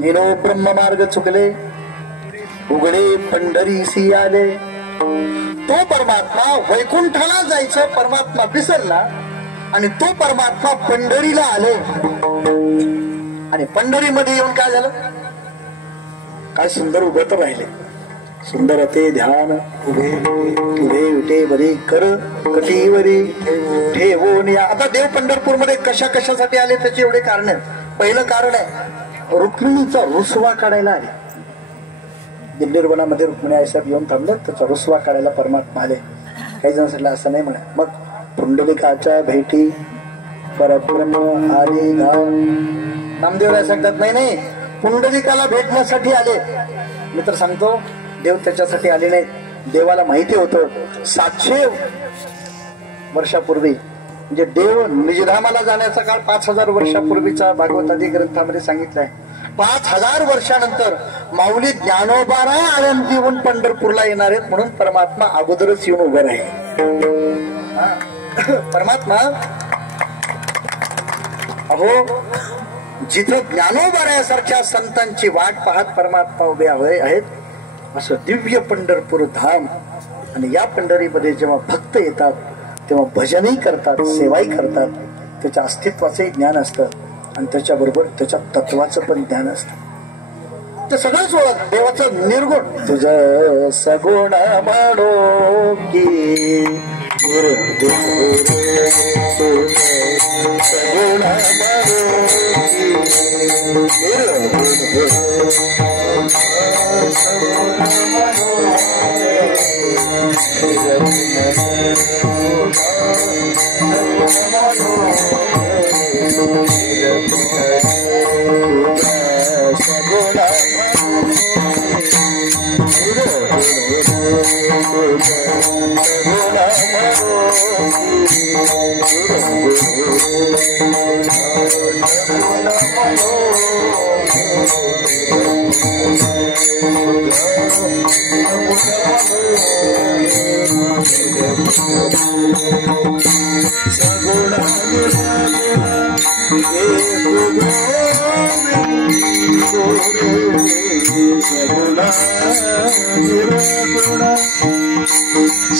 निरो ब्रह्म मार्ग चुकले, उघडे पंढरीसी आले. तो परमात्मा वैकुंठाला जायचं परमात्मा विसरला आणि तो परमात्मा पंढरीला आले. आणि पंढरीमध्ये येऊन काय झालं? काय सुंदर उभं तर राहिले. सुंदर ते ध्यान उभे उभे विटे बरी कर कटीवरी ठेवून या. आता देव पंढरपूर मध्ये कशा कशासाठी आले त्याचे एवढे कारण आहेत. पहिलं कारण आहे रुक्मिणीचा रुसवा काढायला आले. दिंडीरवनामध्ये रुक्मिणी आईसाहेब येऊन थांबले, त्याचा रुसवा काढायला परमात्मा आले. काही जण सांगितलं असं नाही म्हणा. मग पुंडलिकाच्या भेटी परब्रह्म आले गाव. नामदेवराय सांगतात नाही नाही, पुंडलिकाला भेटण्यासाठी आले. मी तर सांगतो देव त्याच्यासाठी आले नाही. देवाला माहिती होतं वर्षापूर्वी, म्हणजे देव निजधामाला जाण्याचा काळ 5000 वर्षापूर्वीचा भागवतादी ग्रंथामध्ये सांगितलाय. 5000 वर्षानंतर माऊली ज्ञानोबारा आळंदी येऊन पंढरपूरला येणार आहेत, म्हणून परमात्मा अगोदरच येऊन उभं राहील. परमात्मा अहो जिथं ज्ञानोबाऱ्यासारख्या संतांची वाट पाहत परमात्मा उभे आहेत, असं दिव्य पंढरपूर धाम. आणि या पंढरीमध्ये जेव्हा भक्त येतात तेव्हा भजनही करतात, सेवाही करतात. त्याच्या अस्तित्वाचंही ज्ञान असतं आणि त्याच्याबरोबर त्याच्या तत्वाचं पण ज्ञान असतं. ते सगळंच ओळख देवाचं निर्गुण. तुझं सगुण म्हणो की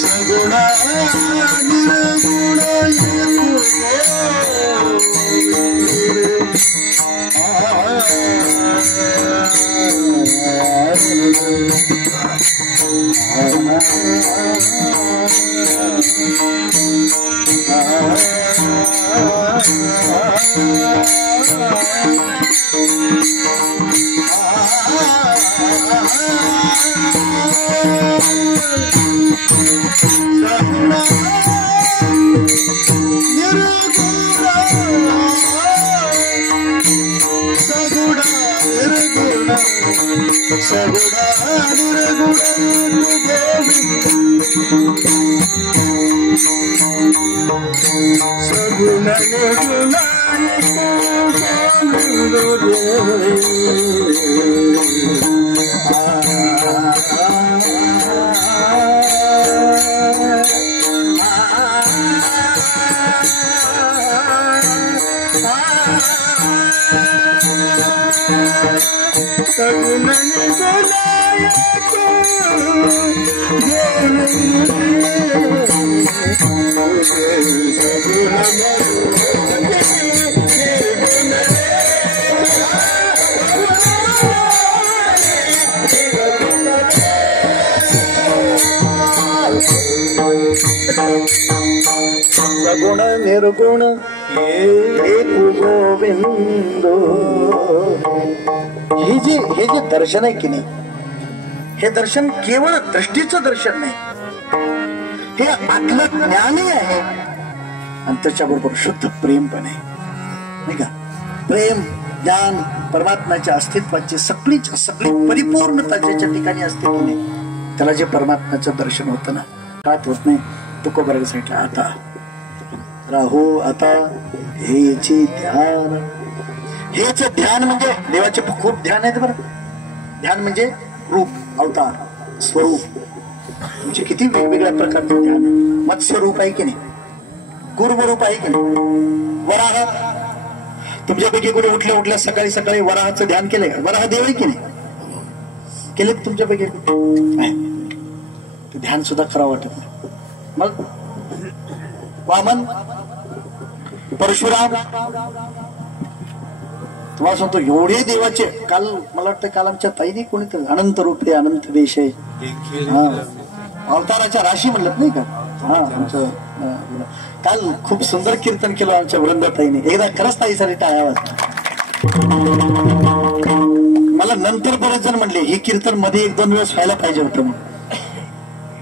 सगुण सगुण निर्गुण एक गोविंद. हे जे दर्शन आहे की नाही, हे दर्शन केवळ दृष्टीचं दर्शन नाही, हे आतलं ज्ञानही आहे आणि त्याच्याबरोबर शुद्ध प्रेम पण आहे, नाही का? प्रेम ज्ञान परमात्म्याच्या अस्तित्वाची सगळी परिपूर्णता ज्याच्या ठिकाणी असते की नाही, त्याला जे परमात्म्याचं दर्शन होतं ना, कात होत नाही. तुकोबाराने सांगितलं आता राहू आता हेचे ध्यान. हेच ध्यान म्हणजे देवाचे खूप ध्यान आहेत बरं. ध्यान म्हणजे रूप, अवतार, स्वरूप, म्हणजे किती वेगवेगळ्या प्रकारचे ध्यान. मत्स्य रूप आहे की नाही, कूर्म रूप आहे की नाही, वराह. तुमच्यापैकी कोणी उठल्या सकाळी सकाळी वराहाचं ध्यान केलंय का? वराह देव आहे की नाही, केले तुमच्यापैकी? ते ध्यान सुद्धा करावं वाटत नाही. मग वामन, परशुराम, तुम्हाला सांगतो एवढे देवाचे. काल मला वाटतं काल आमच्या ताईने कोणीतरी अनंत रूपे अनंत वेश आहे, अवताराच्या राशी म्हणलं नाही का? हा, आमचं काल खूप सुंदर कीर्तन केलं आमच्या वृंदाताईने. एकदा खरंच ताईसाठी टाळ्या वाजल्या. मला नंतर बरेच जण म्हणले हे कीर्तन मध्ये 1-2 वेळेस व्हायला पाहिजे होतं म्हणून.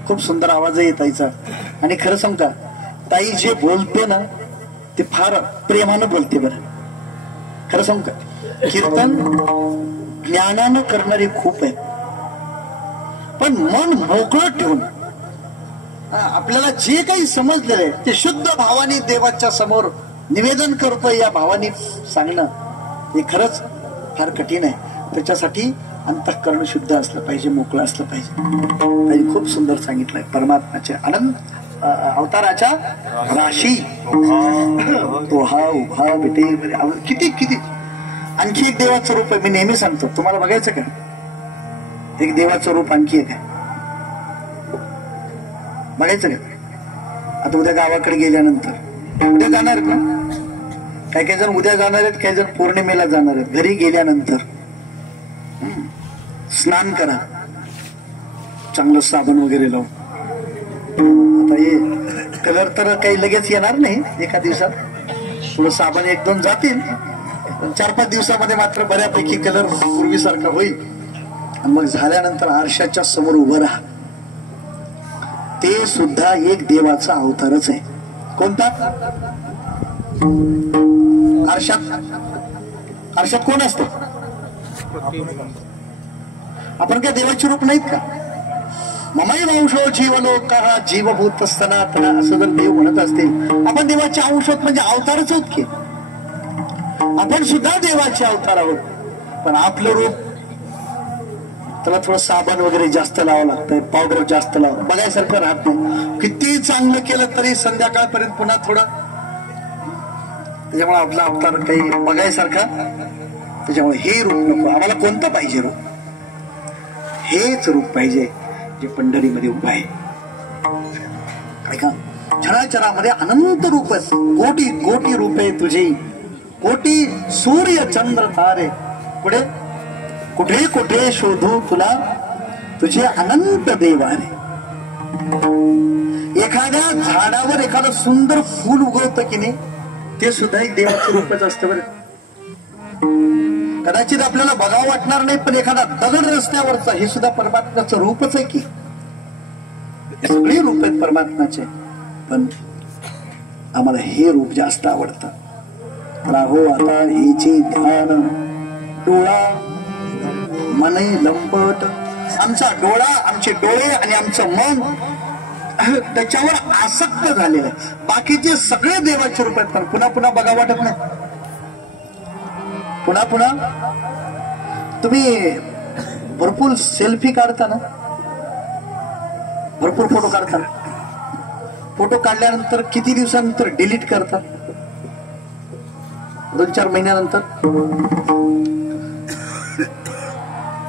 खूप सुंदर आवाज आहे ताईचा. आणि खरं सांगू का, ताई जे बोलते ना ते फार प्रेमानं बोलते बरं. खरं सांगू का, कीर्तन ज्ञानानं करणारे खूप आहेत, पण मन मोकळं ठेवून आपल्याला जे काही समजलेलं आहे ते शुद्ध भावाने देवाच्या समोर निवेदन करतोय या भावाने सांगणं हे खरंच फार कठीण आहे. त्याच्यासाठी अंतःकरण शुद्ध असलं पाहिजे, मोकळं असलं पाहिजे. त्यांनी खूप सुंदर सांगितलंय परमात्म्याच्या अनंत अवताराच्या राशी तो हा उभा बेटे किती किती. आणखी एक देवाचं रूप आहे, मी नेहमी सांगतो तुम्हाला बघायचं का? एक देवाचं रूप आणखी एक आहे, बघायचं का? आता उद्या गावाकडे गेल्यानंतर उद्या जाणार आहेत ना? काही काही जण उद्या जाणार आहेत, काही जण पौर्णिमेला जाणार आहेत. घरी गेल्यानंतर स्नान करा, चांगलं साबण वगैरे लावून. आता हे कलर तर काही लगेच येणार नाही एका दिवसात, थोडं साबण 1-2 जातील, 4-5 दिवसामध्ये मात्र बऱ्यापैकी कलर पूर्वीसारखा होईल. आणि मग झाल्यानंतर आरशाच्या समोर उभं राहा. ते सुद्धा एक देवाचा अवतारच आहे. कोणता? आरशात कोण असतं? आपण काय देवाचे रूप नाहीत का? ममाई वंशो जीवलोकः जीवभूत सनातन असं जर देव म्हणत असतील, आपण देवाचे अंश आहोत म्हणजे अवतारच आहोत की. आपण सुद्धा देवाचे अवतार आहोत. पण आपलं रूप त्याला थोडं साबण वगैरे जास्त लावावं लागतंय, पावडर जास्त लावा, बघायसारखं राहत नाही. किती चांगलं केलं तरी संध्याकाळपर्यंत पुन्हा थोडं, त्याच्यामुळे आपला अवतार काही बघायसारखा. त्याच्यामुळे हे रूप नको आम्हाला. कोणतं पाहिजे रूप? हेच रूप पाहिजे जे पंढरीमध्ये उभं आहे. ऐका, चराचरामध्ये अनंत रूप आहेत, कोटी कोटी रूपे तुझी, कोटी सूर्य चंद्र तारे, पुढे कुठे कुठे शोधू तुला तुझे अनंत देवारे. एखाद्या झाडावर एखादं सुंदर फूल उगवतं की नाही, ते सुद्धा एक देवाचं रूपच असतं बरं. कदाचित आपल्याला बघावं वाटणार नाही, पण एखादा दगड रस्त्यावरचा हे सुद्धा परमात्म्याचं रूपच आहे की. सगळे रूप आहेत परमात्म्याचे, पण आम्हाला हे रूप जास्त आवडतं. राहो आता हेचे ध्यान डोळा मन लंपट. आमचा डोळा, आमचे डोळे आणि आमचं मन त्याच्यावर आसक्त झालेलं आहे. बाकीचे सगळे देवाचे रूप आहेत, पण पुन्हा पुन्हा बघा वाटत नाही. पुन्हा पुन्हा तुम्ही भरपूर सेल्फी काढता ना, भरपूर फोटो काढता. फोटो काढल्यानंतर किती दिवसानंतर डिलीट करता? 2-4 महिन्यानंतर.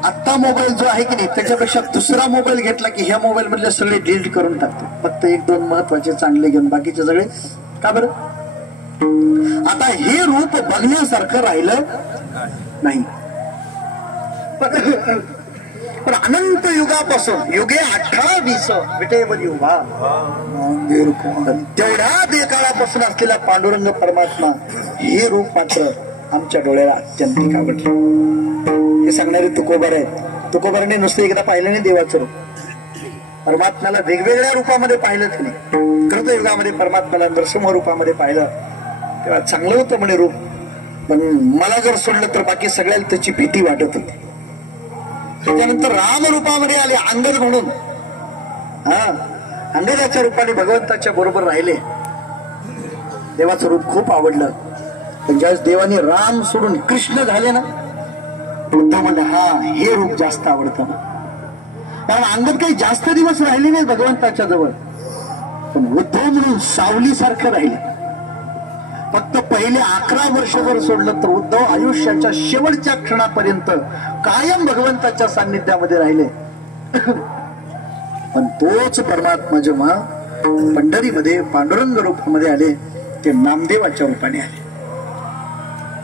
आता मोबाईल जो आहे की नाही, त्याच्यापेक्षा दुसरा मोबाईल घेतला की ह्या मोबाईल मधले सगळे डिलीट करून टाकतो. फक्त 1-2 महत्वाचे चांगले घेऊन बाकीचे सगळे. का बरं? आता हे रूप बघण्यासारखं राहिलं नाही. पण अनंत युगापासून युगे 28 विटेवरी उभा, तेवढ्या देकाळापासून असलेला पांडुरंग परमात्मा हे रूप मात्र आमच्या डोळ्याला अत्यंतिक आवडलं. हे सांगणारे तुकोबर आहेत. तुकोबराने नुसतं एकदा पाहिलं नाही देवाचं रूप, परमात्म्याला वेगवेगळ्या रूपामध्ये पाहिलं की नाही. कृतयुगामध्ये परमात्म्याला नरसिंह रूपामध्ये पाहिलं, तेव्हा चांगलं होतं म्हणे रूप, पण मला जर सोडलं तर बाकी सगळ्याला त्याची भीती वाटत होती. त्याच्यानंतर राम रूपामध्ये आले अंगद म्हणून. अंगदाच्या रूपाने भगवंताच्या बरोबर राहिले. देवाचं रूप खूप आवडलं. पण ज्यावेळेस देवाने राम सोडून कृष्ण झाले ना, उद्धव म्हणले हा हे रूप जास्त आवडतं. कारण अंगद काही जास्त दिवस राहिले नाही भगवंताच्या जवळ, पण उद्धव म्हणून सावली सारखं राहिले. फक्त पहिले 11 वर्ष जर सोडलं तर उद्धव आयुष्याच्या शेवटच्या क्षणापर्यंत कायम भगवंताच्या सान्निध्यामध्ये राहिले. पण तोच परमात्मा जेव्हा पंढरीमध्ये पांडुरंग रूपामध्ये आले, ते नामदेवाच्या रूपाने आले.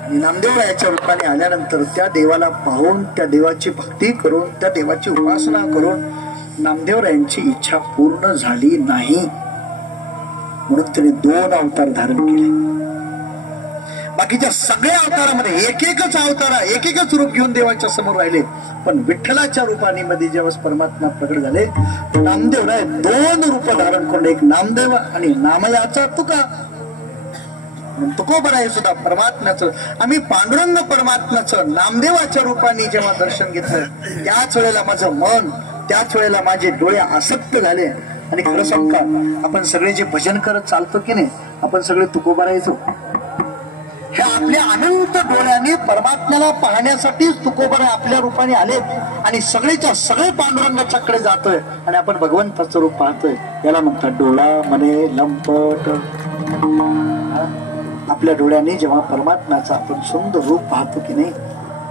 आणि नामदेवरायाच्या रूपाने आल्यानंतर त्या देवाला पाहून, त्या देवाची भक्ती करून, त्या देवाची उपासना करून नामदेवरायांची इच्छा पूर्ण झाली नाही. म्हणून त्याने 2 अवतार धारण केले. बाकीच्या सगळ्या अवतारामध्ये एक-एकच अवतार, एक-एकच रूप घेऊन देवाच्या समोर राहिले. पण विठ्ठलाच्या रूपाने मध्ये जेव्हा परमात्मा प्रकट झाले, नामदेवराय 2 रूप धारण करून, एक नामदेव आणि नामयाचा तुका. तुकोबर आहे सुद्धा परमात्म्याचं. आम्ही पांडुरंग परमात्म्याचं नामदेवाच्या रूपाने जेव्हा दर्शन घेतलं, त्याच वेळेला माझं मन, त्याच वेळेला माझे डोळे आसक्त झाले आणि खरं सांग का, आपण सगळे जे भजन करत चालतो की नाही, आपण सगळे तुकोबा राहायचो. हे आपल्या अनंत डोळ्याने परमात्म्याला पाहण्यासाठीच तुकोबा आपल्या रूपाने आलेत आणि सगळेच्या सगळे पांडुरंगाच्याकडे जातोय आणि आपण भगवंताचं रूप पाहतोय. याला म्हणतात डोळा मने लंपट. आपल्या डोळ्याने जेव्हा परमात्म्याचं आपण सुंदर रूप पाहतो की नाही,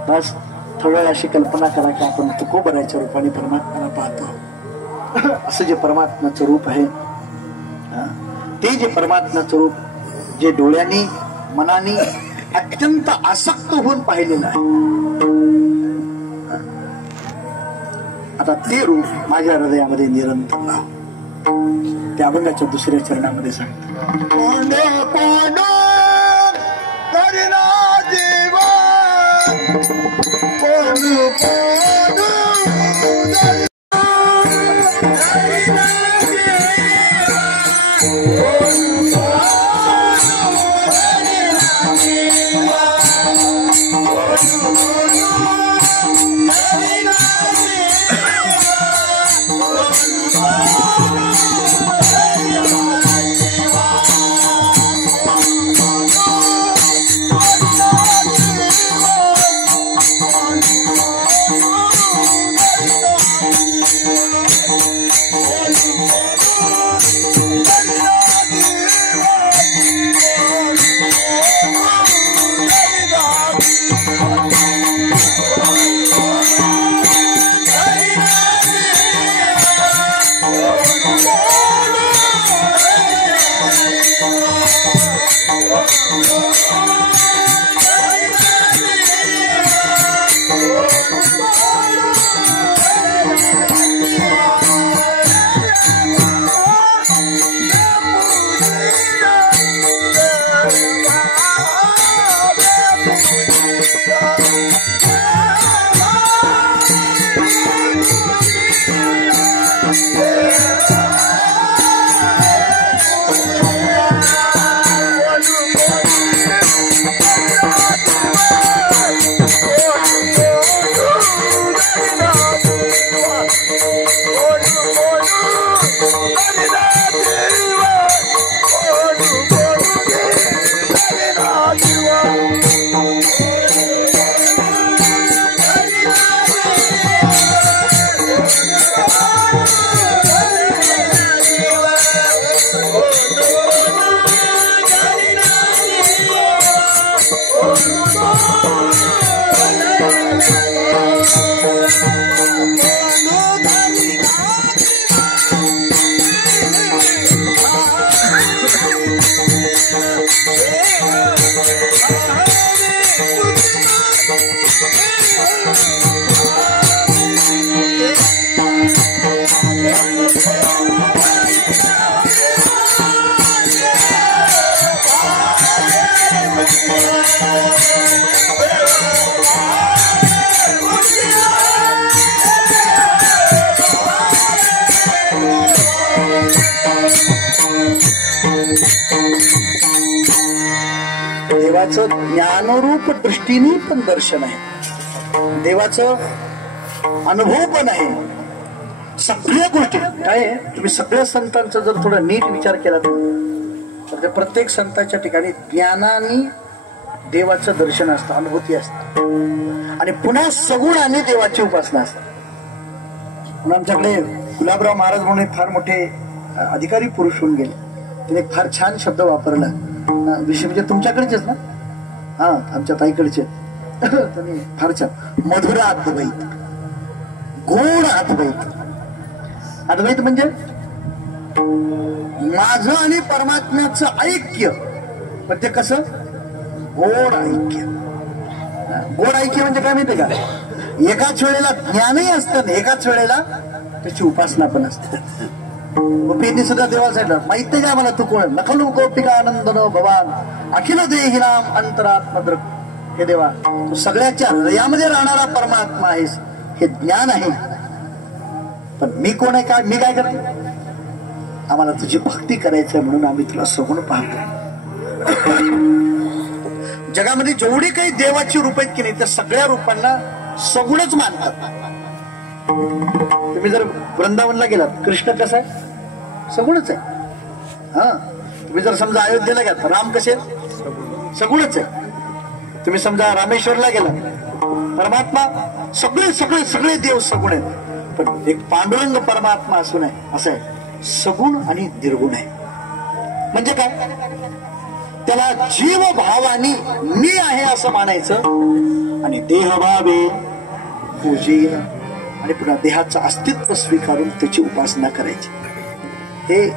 बस थोड्या वेळ अशी कल्पना करा की आपण तुकोबराच्या रूपाने परमात्म्याला पाहतो. असं जे परमात्म्याचं रूप आहे, ते जे परमात्म्याचं रूप जे डोळ्यांनी मनाने अत्यंत आसक्त होऊन पाहिलेलं आहे, आता ते रूप माझ्या हृदयामध्ये निरंतर राहो. त्या अभंगाच्या दुसऱ्या चरणामध्ये सांगतो, देवाचं ज्ञानरूप दृष्टीने पण दर्शन आहे, देवाचं अनुभव पण आहे. सगळ्या गोष्टी काय आहे, तुम्ही सगळ्या संतांचा जर थोडा नीट विचार केला तर ते प्रत्येक संतांच्या ठिकाणी ज्ञानाने देवाचं दर्शन असतं, अनुभूती असते आणि पुन्हा सगुणाने देवाची उपासना असते. म्हणून आमच्याकडे गुलाबराव महाराज म्हणून फार मोठे अधिकारी पुरुष होऊन गेले, तिने फार छान शब्द वापरला विषय म्हणजे तुमच्याकडेच ना, हा आमच्या ताईकडचे तुम्ही फार छान, मधुर अद्वैत, गोड अद्वैत. अद्वैत म्हणजे माझं आणि परमात्म्याचं ऐक्य, पण ते कसं गोड ऐक्य. गोड ऐक्य म्हणजे काय माहितीये का, एकाच वेळेला ज्ञानही असतं, एकाच वेळेला त्याची उपासना पण असते. गोपींनी सुद्धा देवाला सांगितलं, माहिती का मला तू कोण, नखलू गोपिका आनंदनो भवान अखिल देही नाम अंतरात्मद्रक. हे देवा, तू सगळ्याच्या हृदयामध्ये राहणारा परमात्मा आहेस, हे ज्ञान आहे, पण मी कोण आहे, काय मी काय करते, आम्हाला तुझी भक्ती करायची आहे म्हणून आम्ही तुला सगुण पाहतो. जगामध्ये जेवढी काही देवाची रूप आहेत की नाही, त्या सगळ्या रूपांना सगुणच मानतात. तुम्ही जर वृंदावनला गेलात, कृष्ण कसा आहे, सगुणच आहे. हा, तुम्ही जर समजा अयोध्येला गेला, राम कसे सगुणच आहे. तुम्ही समजा रामेश्वरला गेला, परमात्मा सगळे सगळे सगळे देव सगुण आहेत, पण एक पांडुरंग परमात्मा असू नये असं आहे, सगुण आणि निर्गुण आहे. म्हणजे काय, त्याला जीव भावानी मी आहे असं मानायचं आणि देहभावे पूजेन, आणि पुन्हा देहाचं अस्तित्व स्वीकारून त्याची उपासना करायची.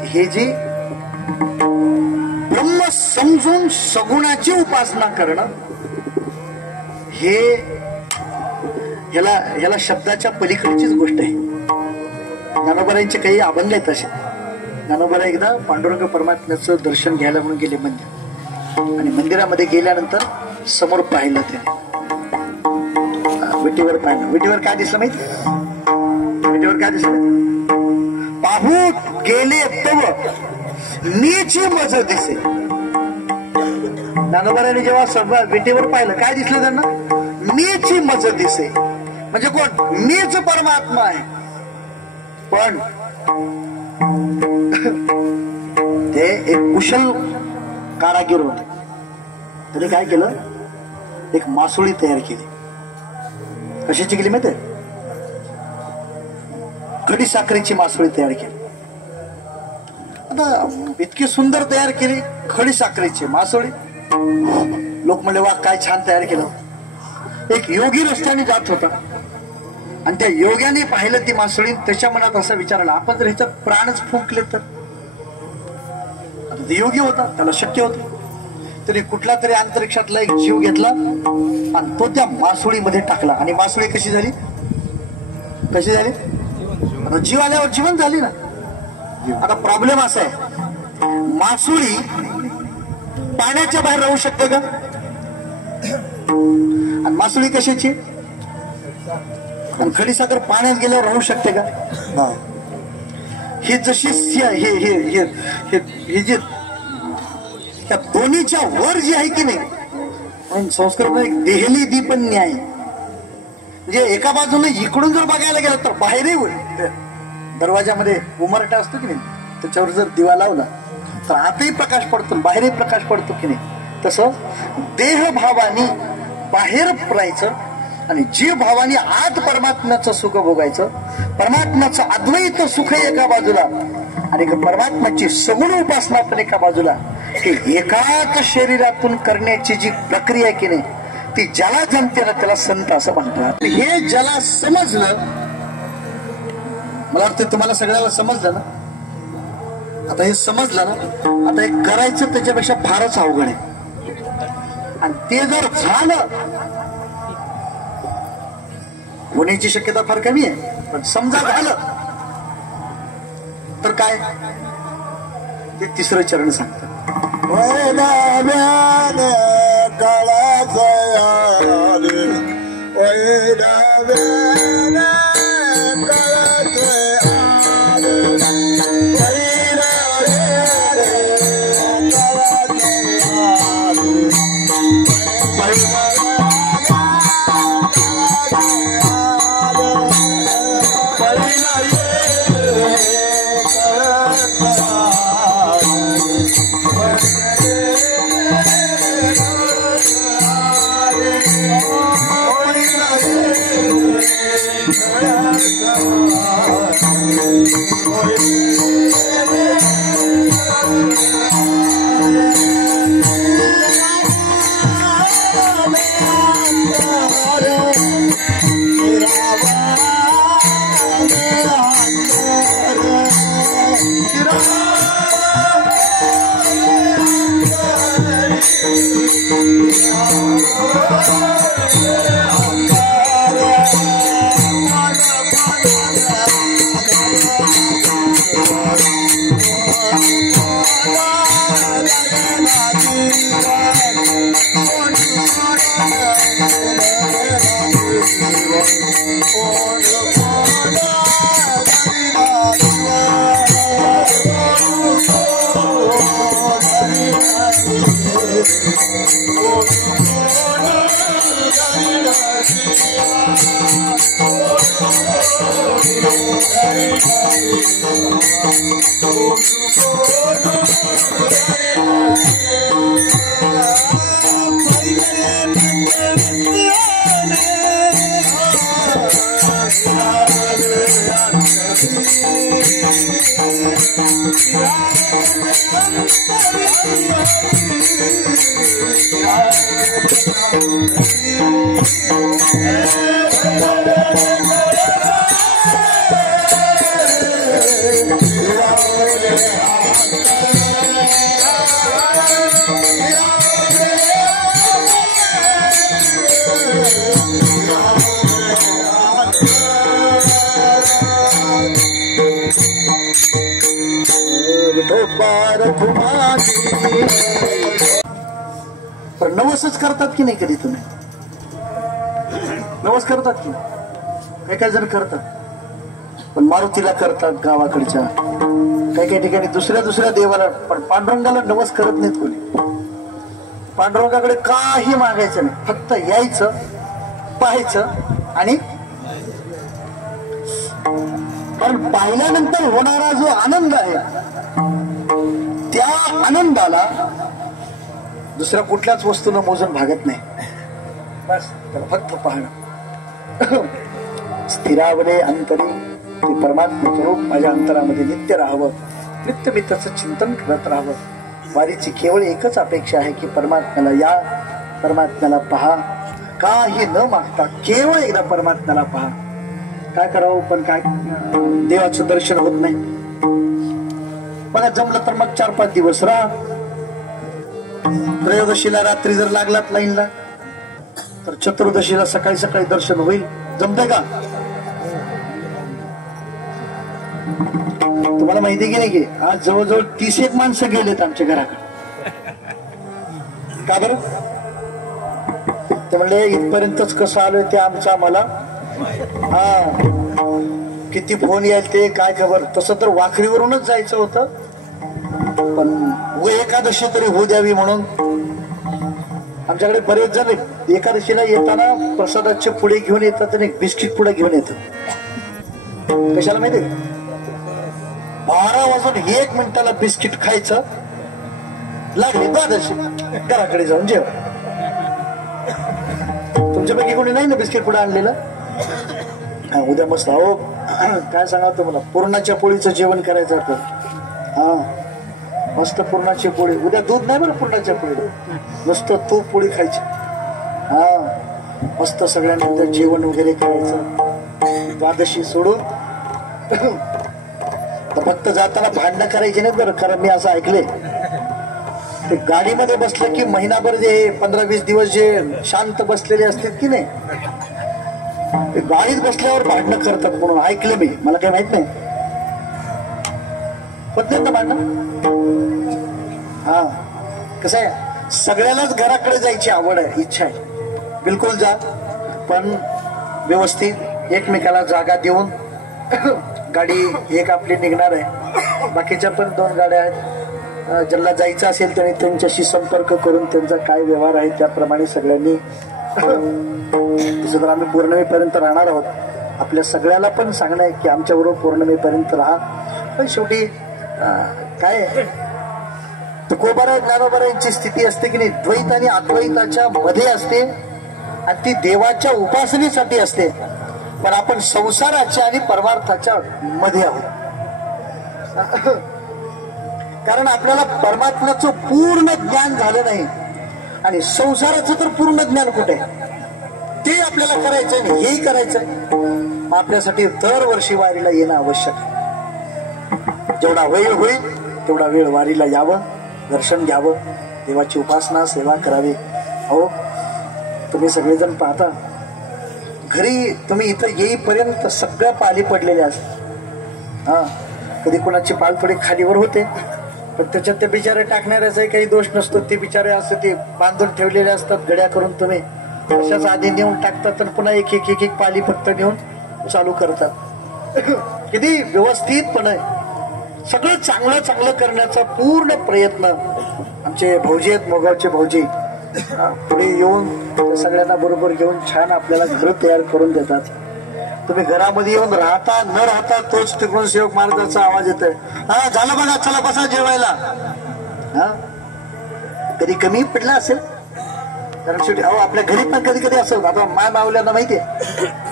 हे जे ब्रह्म समजून सगुणाची उपासना करणं, हे ह्याला शब्दाच्या पलीकडचीच गोष्ट आहे. ज्ञानोबारांचे काही अभंग आहेत असे. ज्ञानोबारा एकदा पांडुरंग परमात्म्याचं दर्शन घ्यायला म्हणून गेले मंदिर, आणि मंदिरामध्ये गेल्यानंतर समोर पाहिलं त्याने, विटीवर पाहिलं. विटीवर काय दिसलं माहिती, विटीवर काय दिसलं, पाहू गेले तव नीची मज दिसे. ज्ञानोबाराने जेव्हा विटीवर पाहिलं, काय दिसलं त्यांना, नीची मज दिसे. म्हणजे कोण, मीच परमात्मा आहे. पण ते एक कुशल कारागीर होते, त्याने काय केलं, एक मासोळी तयार केली. कशाची केली माहिती, खडी साखरेची मासोळी तयार केली. आता इतकी सुंदर तयार केली खडी साखरेची मासोळी. लोक म्हणले वा काय छान तयार केलं. एक योगी रस्त्याने जात होता आणि त्या योग्याने पाहिलं ती मासोळी, त्याच्या मनात असं विचारलं, आपण जर ह्याच्यात प्राणच फुंकले तर. आता ते योगी होता, त्याला शक्य होतं. तरी कुठला तरी अंतरिक्षातला एक जीव घेतला आणि तो त्या मासोळीमध्ये टाकला, आणि मासोळी कशी झाली, कशी झाली, आता जीव आल्यावर जीवन झाली ना. आता प्रॉब्लेम असा आहे, मासोळी पाण्याच्या बाहेर राहू शकते का, आणि मासोळी कशाची, आणि खडीसाखर पाण्यात गेल्यावर राहू शकते का. हे जशी हे जे त्या दोन्हीच्या वर जी आहे की नाही, संस्कृत एक देहली दीपन न्याय, म्हणजे एका बाजूने इकडून जर बघायला गेलं तर बाहेरही दरवाजामध्ये उमरटा असतो की नाही, त्याच्यावर जर दिवा लावला तर आतही प्रकाश पडतो, बाहेरही प्रकाश पडतो की नाही. तसं देहभावानी बाहेर राहायचं आणि जीव भावानी आत परमात्म्याचं सुख भोगायचं. परमात्म्याचं अद्वैत सुख एका बाजूला आणि परमात्म्याची सगुण उपासना पण एका बाजूला. हे एकाच शरीरातून करण्याची जी प्रक्रिया आहे की नाही, ती ज्याला जमते ना त्याला संत असं म्हणतात. हे ज्याला समजलं, मला वाटतं तुम्हाला सगळ्याला समजलं ना. आता हे समजलं ना, आता हे करायचं त्याच्यापेक्षा फारच अवघड आहे. आणि ते जर झालं, होण्याची शक्यता फार कमी आहे, पण समजा झालं तर काय, ते तिसरं चरण सांगतात. Oh, पण नवसच करतात की नाही कधी तुम्ही? नवस करतात की काही काही जण करतात, पण मारुतीला करतात गावाकडच्या, काही काही ठिकाणी दुसऱ्या देवाला, पण पांडुरंगाला नवस करत नाहीत कोणी. पांडुरंगाकडे काही मागायचं नाही, फक्त यायचं, पाहायचं आणि पण पाहिल्यानंतर होणारा जो आनंद आहे त्या आनंदाला दुसऱ्या कुठल्याच वस्तूनं मोजून भागत नाही. बस त्याला फक्त पाहणं. स्थिरावले अंतरी, ते परमात्म्याचं रूप माझ्या अंतरामध्ये नित्य राहावं, नित्य मी त्याचं चिंतन करत राहावं. वारीची केवळ एकच अपेक्षा आहे की परमात्म्याला या, परमात्म्याला पहा, काही न मागता केवळ एकदा परमात्म्याला पहा. काय करावं, पण काय देवाचं दर्शन होत नाही. बघा जमलं तर मग 4-5 दिवस राहा. त्रयोदशीला रात्री जर लागलात लाईनला तर चतुर्दशीला सकाळी सकाळी दर्शन होईल. जमतंय का? तुम्हाला माहिती की नाही की आज जवळजवळ 30 माणसं गेलेत आमच्या घराकडे. का बरं? ते म्हणले इथपर्यंतच कसं आलोय ते आमचं आम्हाला, हा किती फोन यायचे ते काय खबर. तसं तर वाखरीवरूनच जायचं होतं, पण एकादशी तरी होऊ द्यावी म्हणून आमच्याकडे बरेच जण एकादशीला येताना प्रसादाचे पुढे घेऊन येतात आणि बिस्किट पुढे घेऊन येतात. कशाला माहिती? 12:01 बिस्किट खायचं, लागली द्वादशी, घराकडे जाऊन जेव. तुमच्यापैकी कोणी नाही ना बिस्किट पुढे आणलेलं? उद्या मस्त अहो काय सांगा तुम्हाला, पुरणाच्या पोळीचं जेवण करायचं आपण. हा मस्त पुरणाची पोळी. उद्या दूध नाही बरं पुरणाच्या पोळीला, नुसतं तूप पोळी खायची. हा मस्त सगळ्यांना जेवण वगैरे करायचं. द्वादशी सोडून तर फक्त जाताना भांडणं करायची नाहीत बरं. कारण मी असं ऐकलंय ते गाडीमध्ये बसलं की महिनाभर जे 15-20 दिवस जे शांत बसलेले असतात की नाही, ते गाडीत बसल्यावर भांडणं करतात म्हणून ऐकलं मी. मला काही माहित नाही, होत नाही ना भांडणं. हा कसं आहे, सगळ्यालाच घराकडे जायची आवड आहे, इच्छा आहे, बिलकुल जा, पण व्यवस्थित एकमेकाला जागा देऊन. गाडी एक आपली निघणार आहे, बाकीच्या पण 2 गाड्या आहेत. ज्यांना जायचं असेल त्यांनी त्यांच्याशी संपर्क करून त्यांचा काय व्यवहार आहे त्याप्रमाणे सगळ्यांनी. तसं तर आम्ही पौर्णिमेपर्यंत राहणार आहोत. आपल्या सगळ्याला पण सांगणं आहे की आमच्याबरोबर पौर्णिमेपर्यंत राहा. पण शेवटी काय तुकोबारा ज्ञानोबारा यांची स्थिती असते की नाही, द्वैत आणि अद्वैताच्या मध्ये असते आणि ती देवाच्या उपासनेसाठी असते. पण आपण संसाराच्या आणि परमार्थाच्या मध्ये आहोत. कारण आपल्याला परमात्म्याचं पूर्ण ज्ञान झालं नाही आणि संसाराचं तर पूर्ण ज्ञान कुठे, ते आपल्याला करायचंय नाही, हेही करायचंय. आपल्यासाठी दरवर्षी वारीला येणं आवश्यक आहे. जेवढा वेळ होईल तेवढा वेळ वारीला यावं, दर्शन घ्यावं, देवाची उपासना सेवा करावी. अहो तुम्ही सगळेजण पाहता, घरी तुम्ही इथं येईपर्यंत सगळ्या पाली पडलेल्या असतात. हा कधी कोणाची पाल थोडी खालीवर होते, पण त्याच्यात ते बिचारे टाकणाऱ्याचाही काही दोष नसतो. ते बिचारे असं ते बांधून ठेवलेले असतात गड्या करून. तुम्ही अशाच आधी नेऊन टाकतात आणि पुन्हा एक पाली फक्त नेऊन चालू करतात. किती व्यवस्थितपणे सगळं चांगलं करण्याचा पूर्ण प्रयत्न आमचे भाऊजी आहेत, मोगावचे भाऊजी, पुढे येऊन सगळ्यांना बरोबर घेऊन छान आपल्याला घर तयार करून देतात. तुम्ही घरामध्ये येऊन राहता न राहता तोच तिकडून सेवक महाराजांचा आवाज येतोय, हा झालं बघा, चला बसा जेवायला. हा कधी कमी पडला असेल, कारण शेवटी अहो आपल्या घरी पण कधी कधी असं, आता माय मावल्यांना माहितीये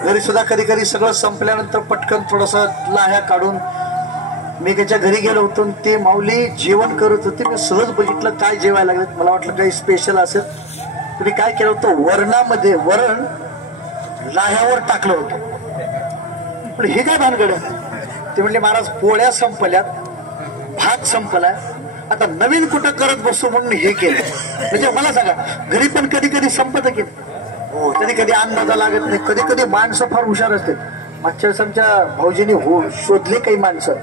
घरी सुद्धा कधी कधी सगळं संपल्यानंतर पटकन थोडस लाह्या काढून मी त्याच्या घरी गेलो होतो, ते माऊली जेवण करत होते. मी सहज बघितलं काय जेवायला लागले, मला वाटलं काही स्पेशल असेल. तुम्ही काय केलं होतं, वरणामध्ये वरण लाह्यावर टाकलं होतं. पण हे काय भानगड आहे, ते म्हणले महाराज पोळ्या संपल्यात, भात संपलाय, आता नवीन कुठं करत बसतो म्हणून हे केलं. म्हणजे मला सांगा घरी पण कधी कधी संपत की कधी कधी अंदाजा लागत नाही, कधी कधी माणसं फार हुशार असते. मागच्या वेळेस आमच्या भाऊजींनी शोधले काही माणसं,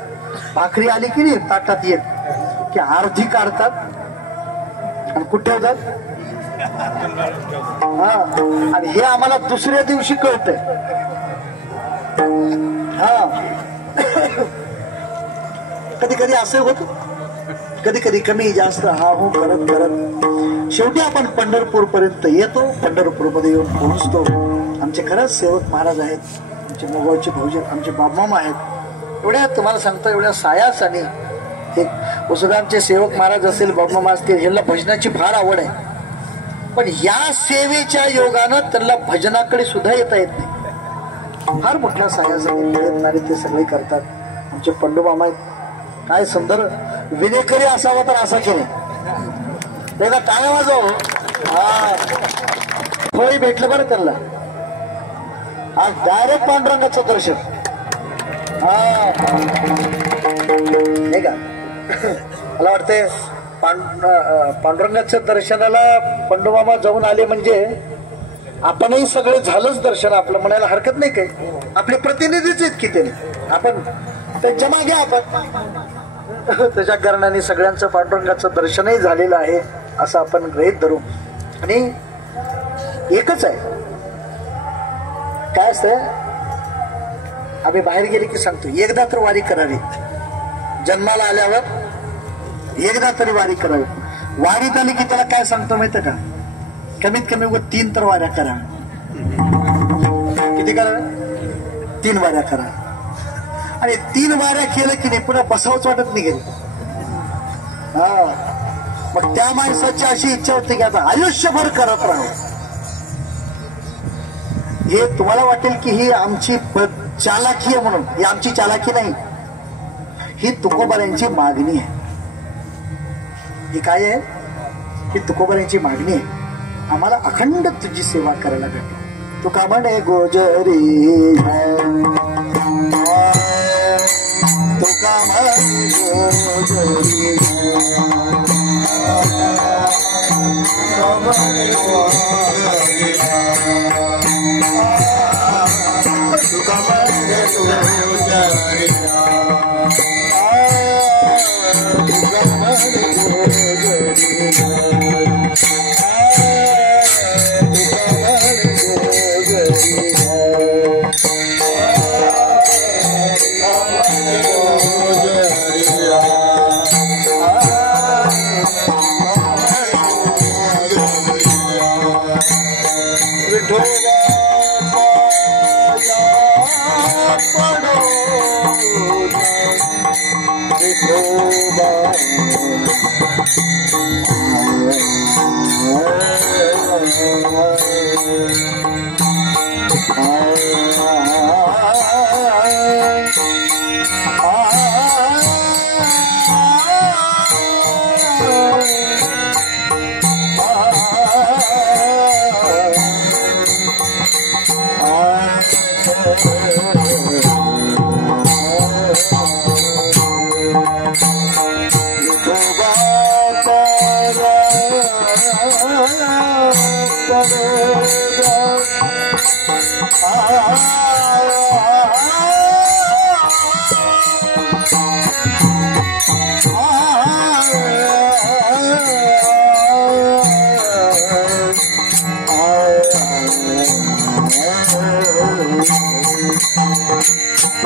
भाकरी आली की नाही ताटात येत की अर्धी काढतात आणि कुठे होतात, हा, आणि हे आम्हाला दुसऱ्या दिवशी कळतंय. हा कधी कधी असं होत, कधी कधी कमी जास्त हा हो करत करत शेवटी आपण पंढरपूर पर्यंत येतो. पंढरपूर मध्ये येऊन पोहोचतो. आमचे खरंच सेवक महाराज आहेत, आमचे मोगावचे भाऊजी, आमचे बाबमामा आहेत. एवढ्या तुम्हाला सांगतो, एवढ्या सायास आणि एक वसुधांचे सेवक महाराज असेल, बाबमामा असतील, ह्यांना भजनाची फार आवड आहे. पण या सेवेच्या योगानं त्यांना भजनाकडे सुद्धा येता येत नाही. फार मोठ्या सायास आणि ते सगळे करतात. आमचे पंडूमामा आहेत, काय सुंदर विनेकरी असावा तर असा केले. त्याला टाळ्या वाजव. हा फळी भेटलं बरं त्यांना, आज डायरेक्ट पांडुरंगाचं दर्शन. हा नाही का, मला वाटतंय पांडुरंगाच्या दर्शनाला पंडूमामा जाऊन आले म्हणजे आपणही सगळे झालंच दर्शन आपलं म्हणायला हरकत नाही. काही आपले प्रतिनिधीच आहेत की त्याने, आपण त्यांच्या मागे आपण त्याच्या कारणाने सगळ्यांचं पांडुरंगाचं दर्शनही झालेलं आहे असं आपण गृहीत धरू. आणि एकच आहे, काय असतंय, आम्ही बाहेर गेले की सांगतो एकदा तर वारी करावी, जन्माला आल्यावर एकदा तरी वारी करावी. वारीत आली की त्याला काय सांगतो माहिती का, कमीत कमी 3 तर वाऱ्या करा. किती करा, 3 वाऱ्या करा. आणि 3 वाऱ्या केलं की नाही पुन्हा बसावंच वाटत नाही गेली. हा मग त्या माणसाची अशी इच्छा होती की आता आयुष्यभर करत राहावं. हे तुम्हाला वाटेल की ही आमची चालाकी आहे म्हणून, ही आमची चालाकी नाही, ही तुकोबाऱ्यांची मागणी आहे. ही काय आहे, ही तुकोबाऱ्यांची मागणी आहे. आम्हाला अखंड तुझी सेवा करायला भेटते. तुका म्हणे गोजरी तुका म्हणे गोजरी तुका म्हणे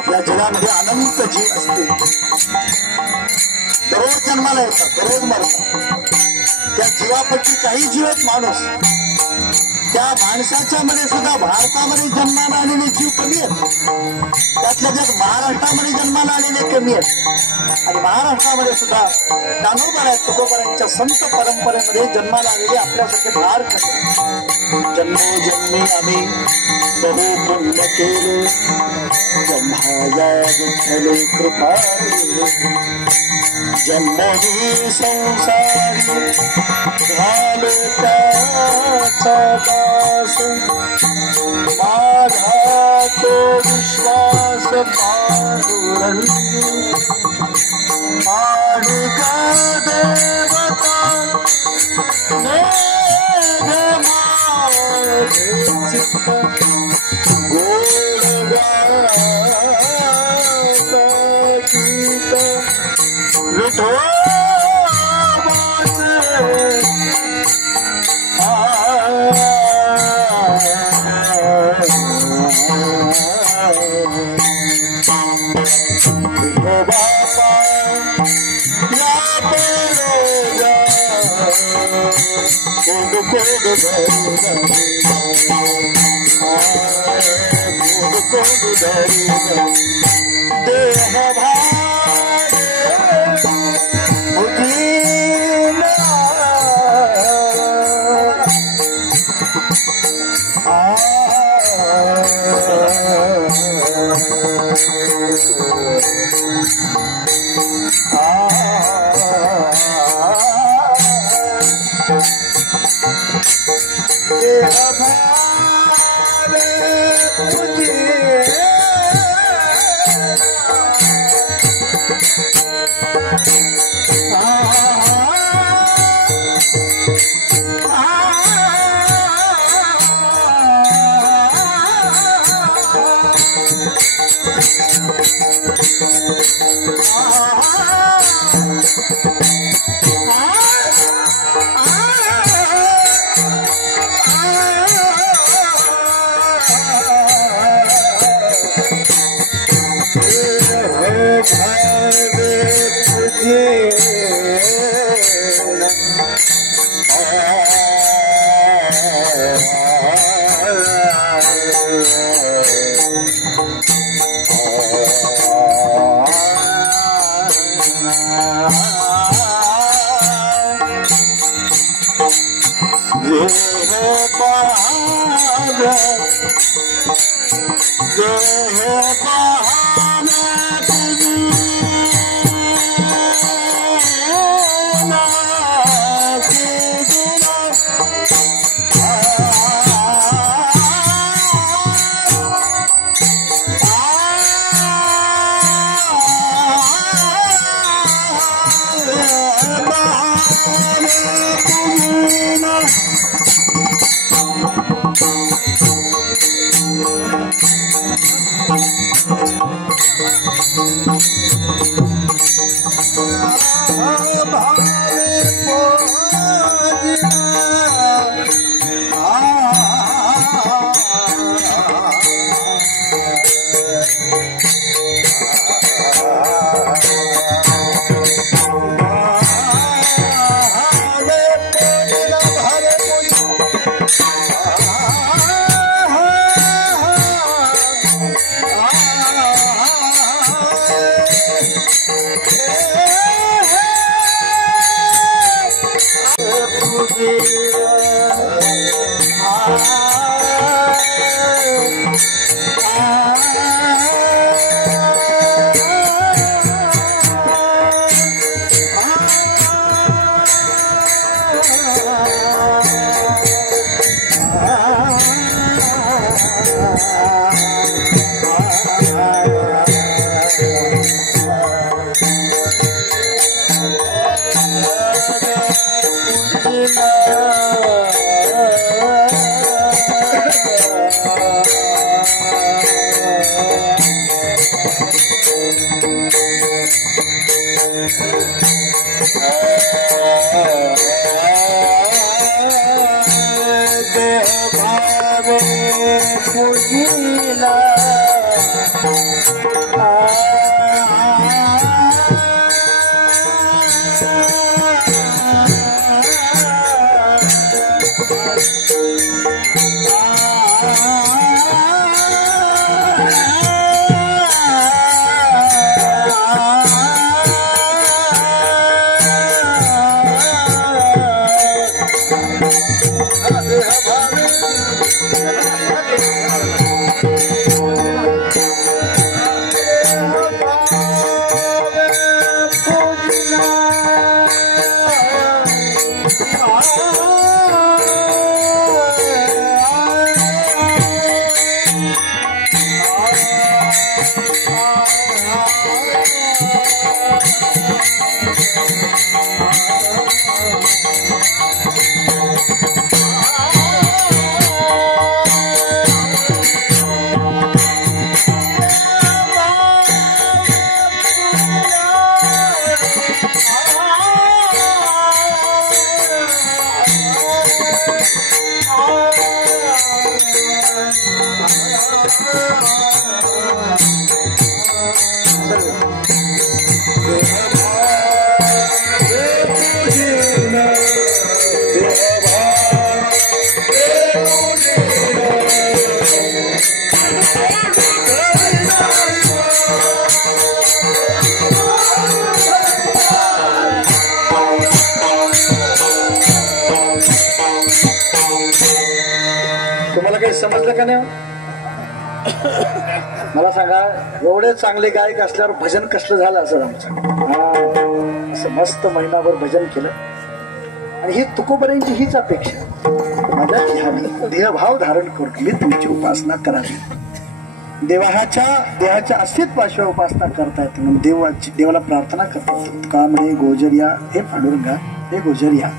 या जगामध्ये अनंत जीव असते, दररोज जन्माला येतात, दररोज मरतात. त्या जीवापैकी काही जीव आहेत माणूस, त्या माणसाच्या मध्ये सुद्धा भारतामध्ये जन्माला आलेले जीव कमी आहेत, त्यातल्या त्यात महाराष्ट्रामध्ये जन्माला आलेले कमी आहेत. आणि महाराष्ट्रामध्ये सुद्धा ज्ञानोबा तुकोबारायांच्या संत परंपरेमध्ये जन्माला आलेले आपल्यासारखे फार कमी आहेत. जन्मोजन्मी आम्ही बहु पुण्य केले, ब्रह्माया विठ्ठले कृपा, जन्मही संसारी झालो त्याचा दास, माझा तो विश्वास पांडुरंग, माणिका देवता तुम्हाला काही समजलं का नाही? मला सांगा, एवढे चांगले गायक असल्यावर भजन कसलं झालं असं आमचं? असं मस्त महिनाभर भजन केलं आणि ही तुकोबऱ्यांची हीच अपेक्षा, माझ्या ध्यानी देहभाव धारण करून तुमची उपासना करावी. देहाच्या अस्तित्वाशिवाय उपासना करता येते म्हणून देवाला प्रार्थना करतात. का म्हणे गोजरिया, हे पांडुरंगा, हे गोजरिया,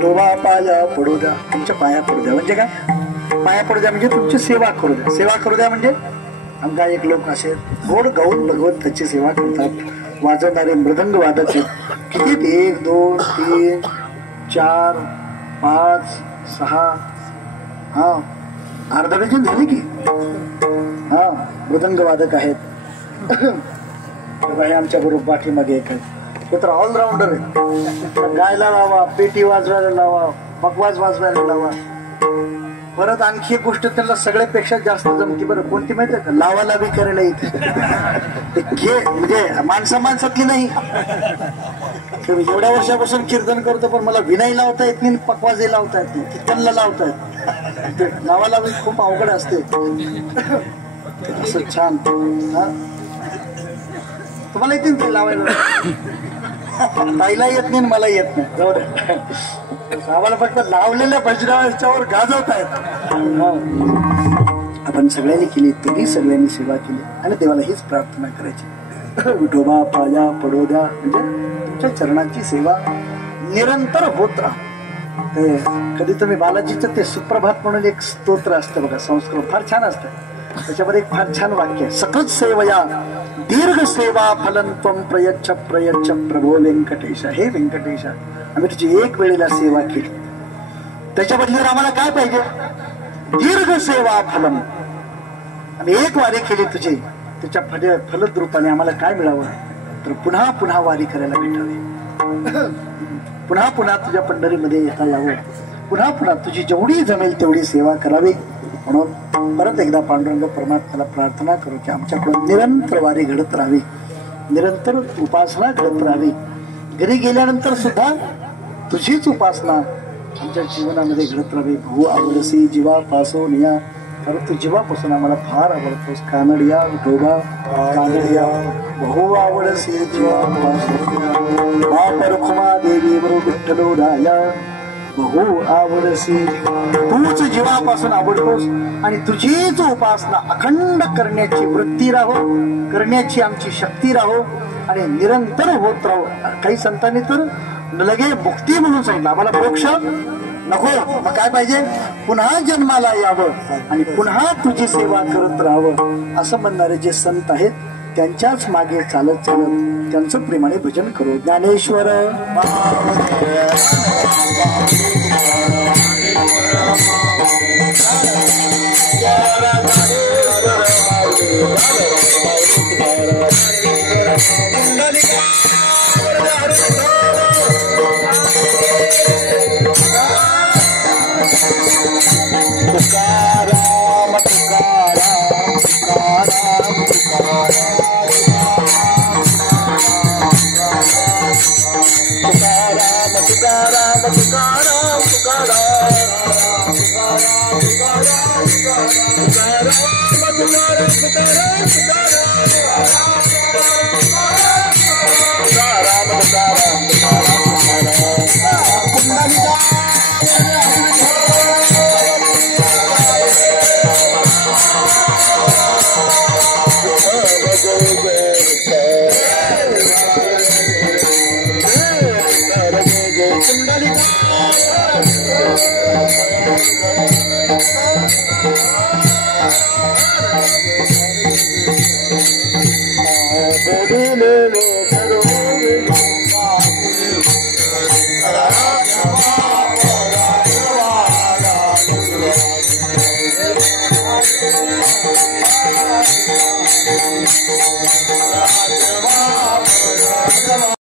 डोबा पाया पडू द्या, तुमच्या पाया पडू द्या. म्हणजे काय? पाया पडू द्या म्हणजे तुमची सेवा करू द्या. सेवा करू द्या म्हणजे आमचा एक लोक असे गोड गाऊन भगवंताची सेवा करतात, वाजवणारे मृदंग वादक आहेत. किती? 1 2 3 4 5 6, हा अर्धा डझन झाली की. हा मृदंग वादक आहेत. आमच्या बरोबर पाठीमागे एक आहेत, ते तर ऑलराऊंडर आहे. गायला लावा, पेटी वाजवायला लावा, पकवाज वाजवायला लावा. परत आणखी एक गोष्ट त्यांना सगळ्यापेक्षा जास्त जमती बरं कोणती माहिती आहे का? लावाला बी करायला येते. म्हणजे माणसातली नाही. एवढ्या वर्षापासून कीर्तन करतो पण मला विनाई लावता येत नाही, पकवाजही लावता येत नाही, कीर्तनला लावता येत. लावाला बी खूप अवघड असते. असं छान. तुम्हाला येते ते लावायला? ताईला येत नाही, मला येत नाही. जाऊ दे, आम्हाला फक्त लावलेल्या भजनाच्यावर गाजवता येत. आपण सगळ्यांनी केली, तुम्ही सगळ्यांनी सेवा केली आणि देवाला हीच प्रार्थना करायची, विठोबा पाया पडू द्या. म्हणजे तुमच्या चरणाची सेवा निरंतर होत राहा. कधी तुम्ही बालाजीचं ते सुप्रभात म्हणून एक स्तोत्र असतं बघा, संस्कृत फार छान असतं. त्याच्यावर एक फार छान वाक्य, सकृत सेवया दीर्घ सेवा फलन त्वं प्रयच्छ प्रयच्छ प्रभो व्यंकटेश. हे व्यंकटेश, आम्ही तुझी एक वेळेला सेवा केली, त्याच्या बदल्यावर आम्हाला काय पाहिजे? दीर्घ सेवा फलम. आम्ही एक वारी केली तुझी, त्याच्या फलद्रूपाने आम्हाला काय मिळावं? तर पुन्हा पुन्हा वारी करायला भेटावी, पुन्हा पुन्हा तुझ्या पंढरीमध्ये येता यावं, पुन्हा पुन्हा तुझी जेवढी जमेल तेवढी सेवा करावी. म्हणून परत एकदा पांडुरंग परमात्म्याला प्रार्थना करू की आमच्याकडून निरंतर वारी घडत राहावी, निरंतर उपासना घडत राहावी. घरी गेल्यानंतर सुद्धा तुझीच उपासना आमच्या जीवनामध्ये घडत राहावी. भाऊ आवडसी जीवा पासो निया, कारण तू जीवापासून आम्हाला फार आवडतोस. कानडिया विठोबा कानडिया, भाऊ आवडसी जीवा पासो परखुमा देवी बरो विठ्ठलो राया, भाऊ आवडसी. तूच जीवापासून आवडतोस आणि तुझीच उपासना अखंड करण्याची वृत्ती राहो, करण्याची आमची शक्ती राहो आणि निरंतर होत राहो. काही संतांनी तर लगे मुक्ती म्हणून सांगितलं, आम्हाला मोक्ष नको, मग काय पाहिजे? पुन्हा जन्माला यावं आणि पुन्हा तुझी सेवा करत राहावं असं म्हणणारे जे संत आहेत त्यांच्याच मागे चालत चालत त्यांचं प्रेमाने भजन करू. ज्ञानेश्वर